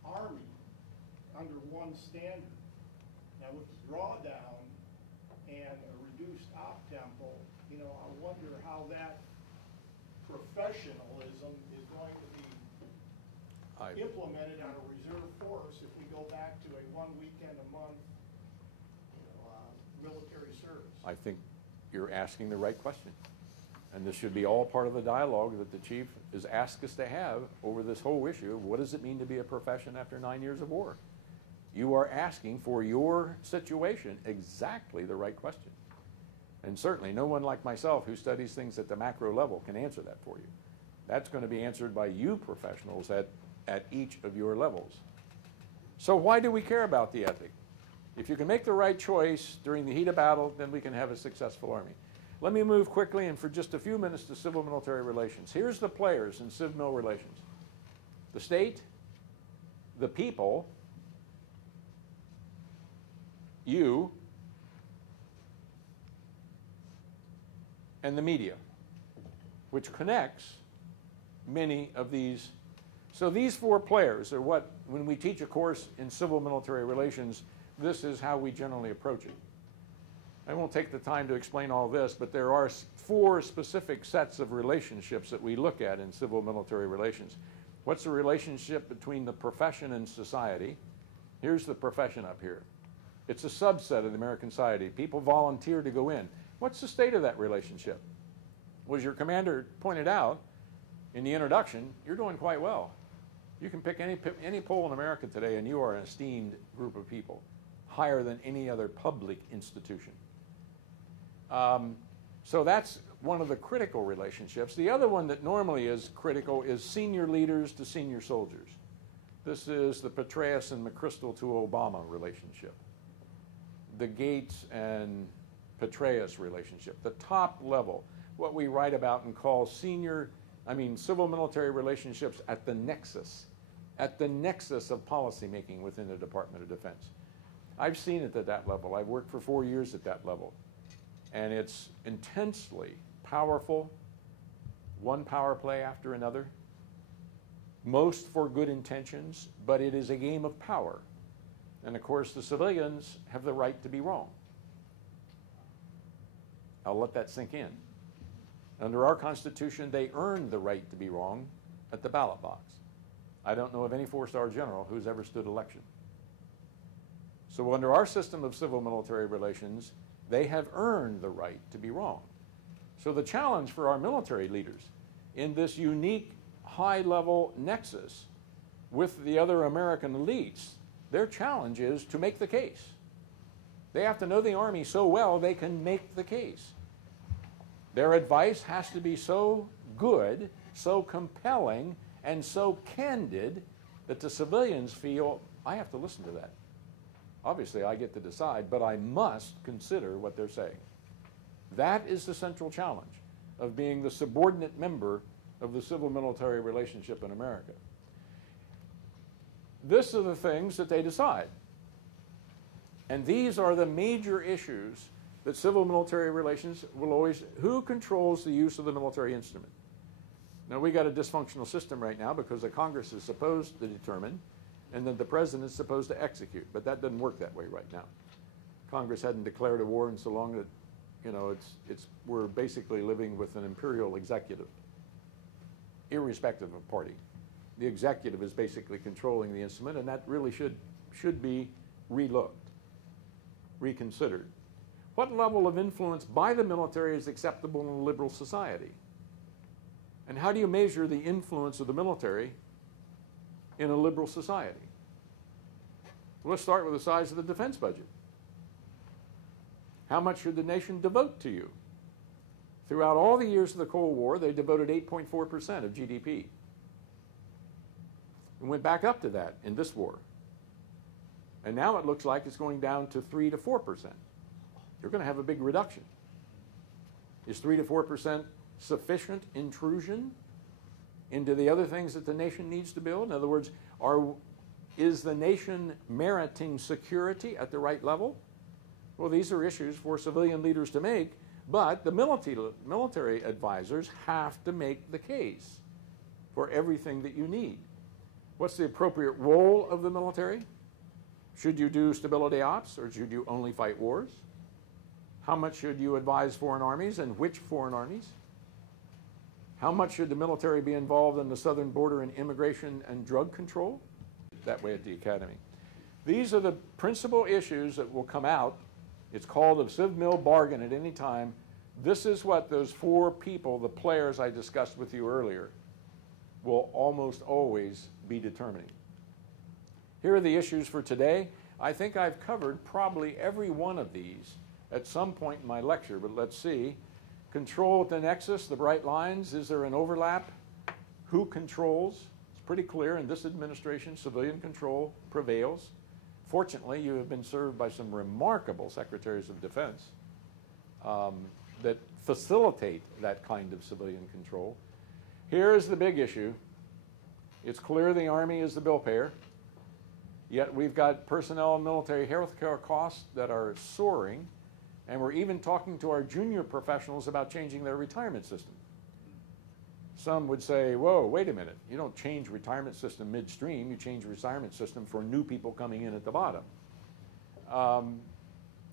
Army under one standard. Now with the drawdown and a reduced op-tempo, you know, I wonder how that professionalism is going to be implemented on a reserve force if we go back to a 1 weekend a month, you know, military service. I think you're asking the right question. And this should be all part of the dialogue that the chief has asked us to have over this whole issue of what does it mean to be a profession after 9 years of war. You are asking for your situation exactly the right question. And certainly no one like myself who studies things at the macro level can answer that for you. That's going to be answered by you professionals at each of your levels. So why do we care about the ethic? If you can make the right choice during the heat of battle, then we can have a successful Army. Let me move quickly and for just a few minutes to civil-military relations. Here's the players in civ-mil relations. The state, the people, you, and the media, which connects many of these. So these four players are what, when we teach a course in civil-military relations, this is how we generally approach it. I won't take the time to explain all this, but there are four specific sets of relationships that we look at in civil-military relations. What's the relationship between the profession and society? Here's the profession up here. It's a subset of the American society. People volunteer to go in. What's the state of that relationship? Well, as your commander pointed out in the introduction, you're doing quite well. You can pick any poll in America today, and you are an esteemed group of people, higher than any other public institution. So that's one of the critical relationships. The other one that normally is critical is senior leaders to senior soldiers. This is the Petraeus and McChrystal to Obama relationship. The Gates and Petraeus relationship. The top level, what we write about and call civil-military relationships at the nexus of policymaking within the Department of Defense. I've seen it at that level. I've worked for 4 years at that level. And it's intensely powerful, one power play after another, most for good intentions, but it is a game of power. And of course, the civilians have the right to be wrong. I'll let that sink in. Under our Constitution, they earn the right to be wrong at the ballot box. I don't know of any four-star general who's ever stood election. So under our system of civil-military relations, they have earned the right to be wrong. So the challenge for our military leaders in this unique high-level nexus with the other American elites, their challenge is to make the case. They have to know the Army so well they can make the case. Their advice has to be so good, so compelling, and so candid that the civilians feel, I have to listen to that. Obviously, I get to decide, but I must consider what they're saying. That is the central challenge of being the subordinate member of the civil-military relationship in America. These are the things that they decide. And these are the major issues that civil-military relations will always, who controls the use of the military instrument? Now, we got a dysfunctional system right now because the Congress is supposed to determine and then the president is supposed to execute, but that doesn't work that way right now. Congress hadn't declared a war in so long that, we're basically living with an imperial executive, irrespective of party. The executive is basically controlling the instrument, and that really should be relooked, reconsidered. What level of influence by the military is acceptable in a liberal society? And how do you measure the influence of the military in a liberal society? Well, let's start with the size of the defense budget. How much should the nation devote to you? Throughout all the years of the Cold War, they devoted 8.4% of GDP. And went back up to that in this war. And now it looks like it's going down to 3 to 4%. You're going to have a big reduction. Is 3 to 4% sufficient intrusion into the other things that the nation needs to build? In other words, is the nation meriting security at the right level? Well, these are issues for civilian leaders to make, but the military advisors have to make the case for everything that you need. What's the appropriate role of the military? Should you do stability ops, or should you only fight wars? How much should you advise foreign armies, and which foreign armies? How much should the military be involved in the southern border and immigration and drug control? That way at the academy. These are the principal issues that will come out. It's called a civ-mil bargain at any time. This is what those four people, the players I discussed with you earlier, will almost always be determining. Here are the issues for today. I think I've covered probably every one of these at some point in my lecture, but let's see. Control at the nexus, the bright lines. Is there an overlap? Who controls? It's pretty clear in this administration, civilian control prevails. Fortunately, you have been served by some remarkable secretaries of defense that facilitate that kind of civilian control. Here's the big issue. It's clear the Army is the bill payer, yet we've got personnel and military health care costs that are soaring, and we're even talking to our junior professionals about changing their retirement system. Some would say, whoa, wait a minute, you don't change retirement system midstream, you change retirement system for new people coming in at the bottom.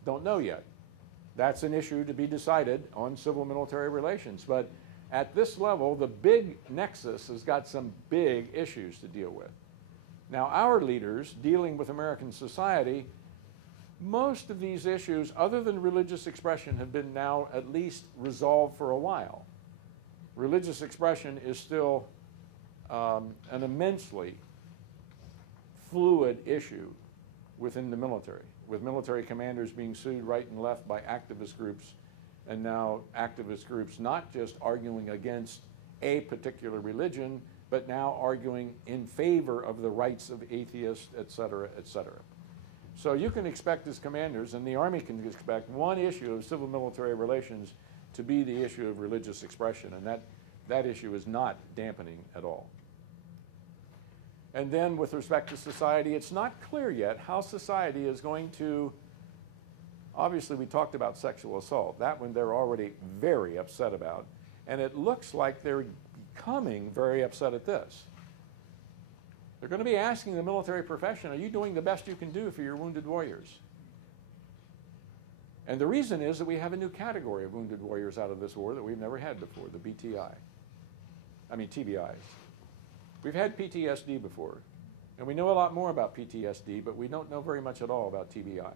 Don't know yet. That's an issue to be decided on civil-military relations, but at this level, the big nexus has got some big issues to deal with. Now, our leaders dealing with American society, most of these issues, other than religious expression, have been now at least resolved for a while. Religious expression is still an immensely fluid issue within the military, with military commanders being sued right and left by activist groups, and now activist groups not just arguing against a particular religion, but now arguing in favor of the rights of atheists, et cetera, et cetera. So you can expect as commanders, and the Army can expect, one issue of civil-military relations to be the issue of religious expression, and that issue is not dampening at all. And then with respect to society, it's not clear yet how society is going to, obviously we talked about sexual assault. That one they're already very upset about. And it looks like they're becoming very upset at this. They're going to be asking the military profession, are you doing the best you can do for your wounded warriors? And the reason is that we have a new category of wounded warriors out of this war that we've never had before, the TBIs. We've had PTSD before, and we know a lot more about PTSD, but we don't know very much at all about TBI.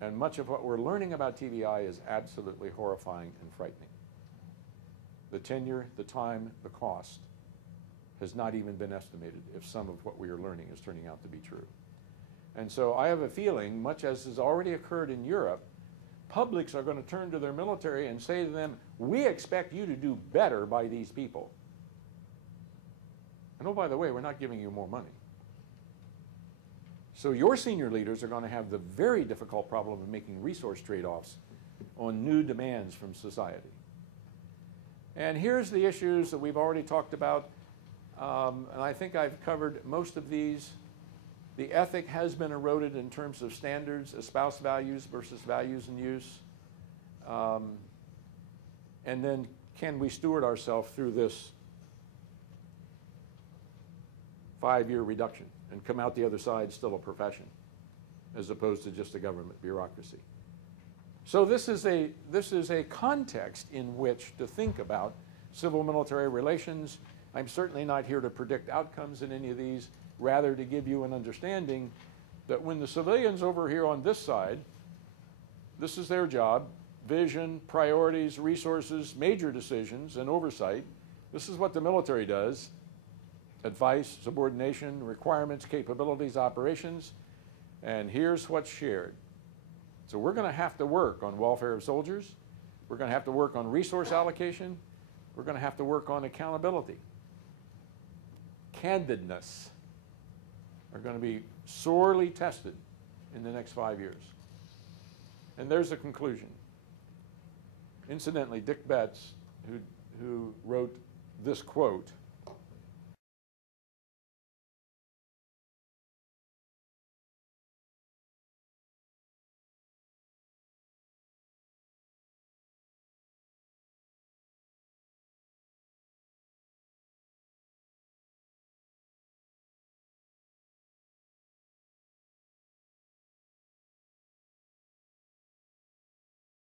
And much of what we're learning about TBI is absolutely horrifying and frightening. The tenure, the time, the cost has not even been estimated if some of what we are learning is turning out to be true. And so I have a feeling, much as has already occurred in Europe, publics are going to turn to their military and say to them, we expect you to do better by these people. And oh, by the way, we're not giving you more money. So your senior leaders are going to have the very difficult problem of making resource trade-offs on new demands from society. And here's the issues that we've already talked about, and I think I've covered most of these. The ethic has been eroded in terms of standards, espoused values versus values in use. And then can we steward ourselves through this 5-year reduction and come out the other side still a profession as opposed to just a government bureaucracy? So this is a context in which to think about civil-military relations. I'm certainly not here to predict outcomes in any of these, rather to give you an understanding that when the civilians over here on this side, this is their job, vision, priorities, resources, major decisions, and oversight. This is what the military does: advice, subordination, requirements, capabilities, operations, and here's what's shared. So we're going to have to work on welfare of soldiers. We're going to have to work on resource allocation. We're going to have to work on accountability. Candidness are going to be sorely tested in the next 5 years. And there's the conclusion. Incidentally, Dick Betts, who wrote this quote,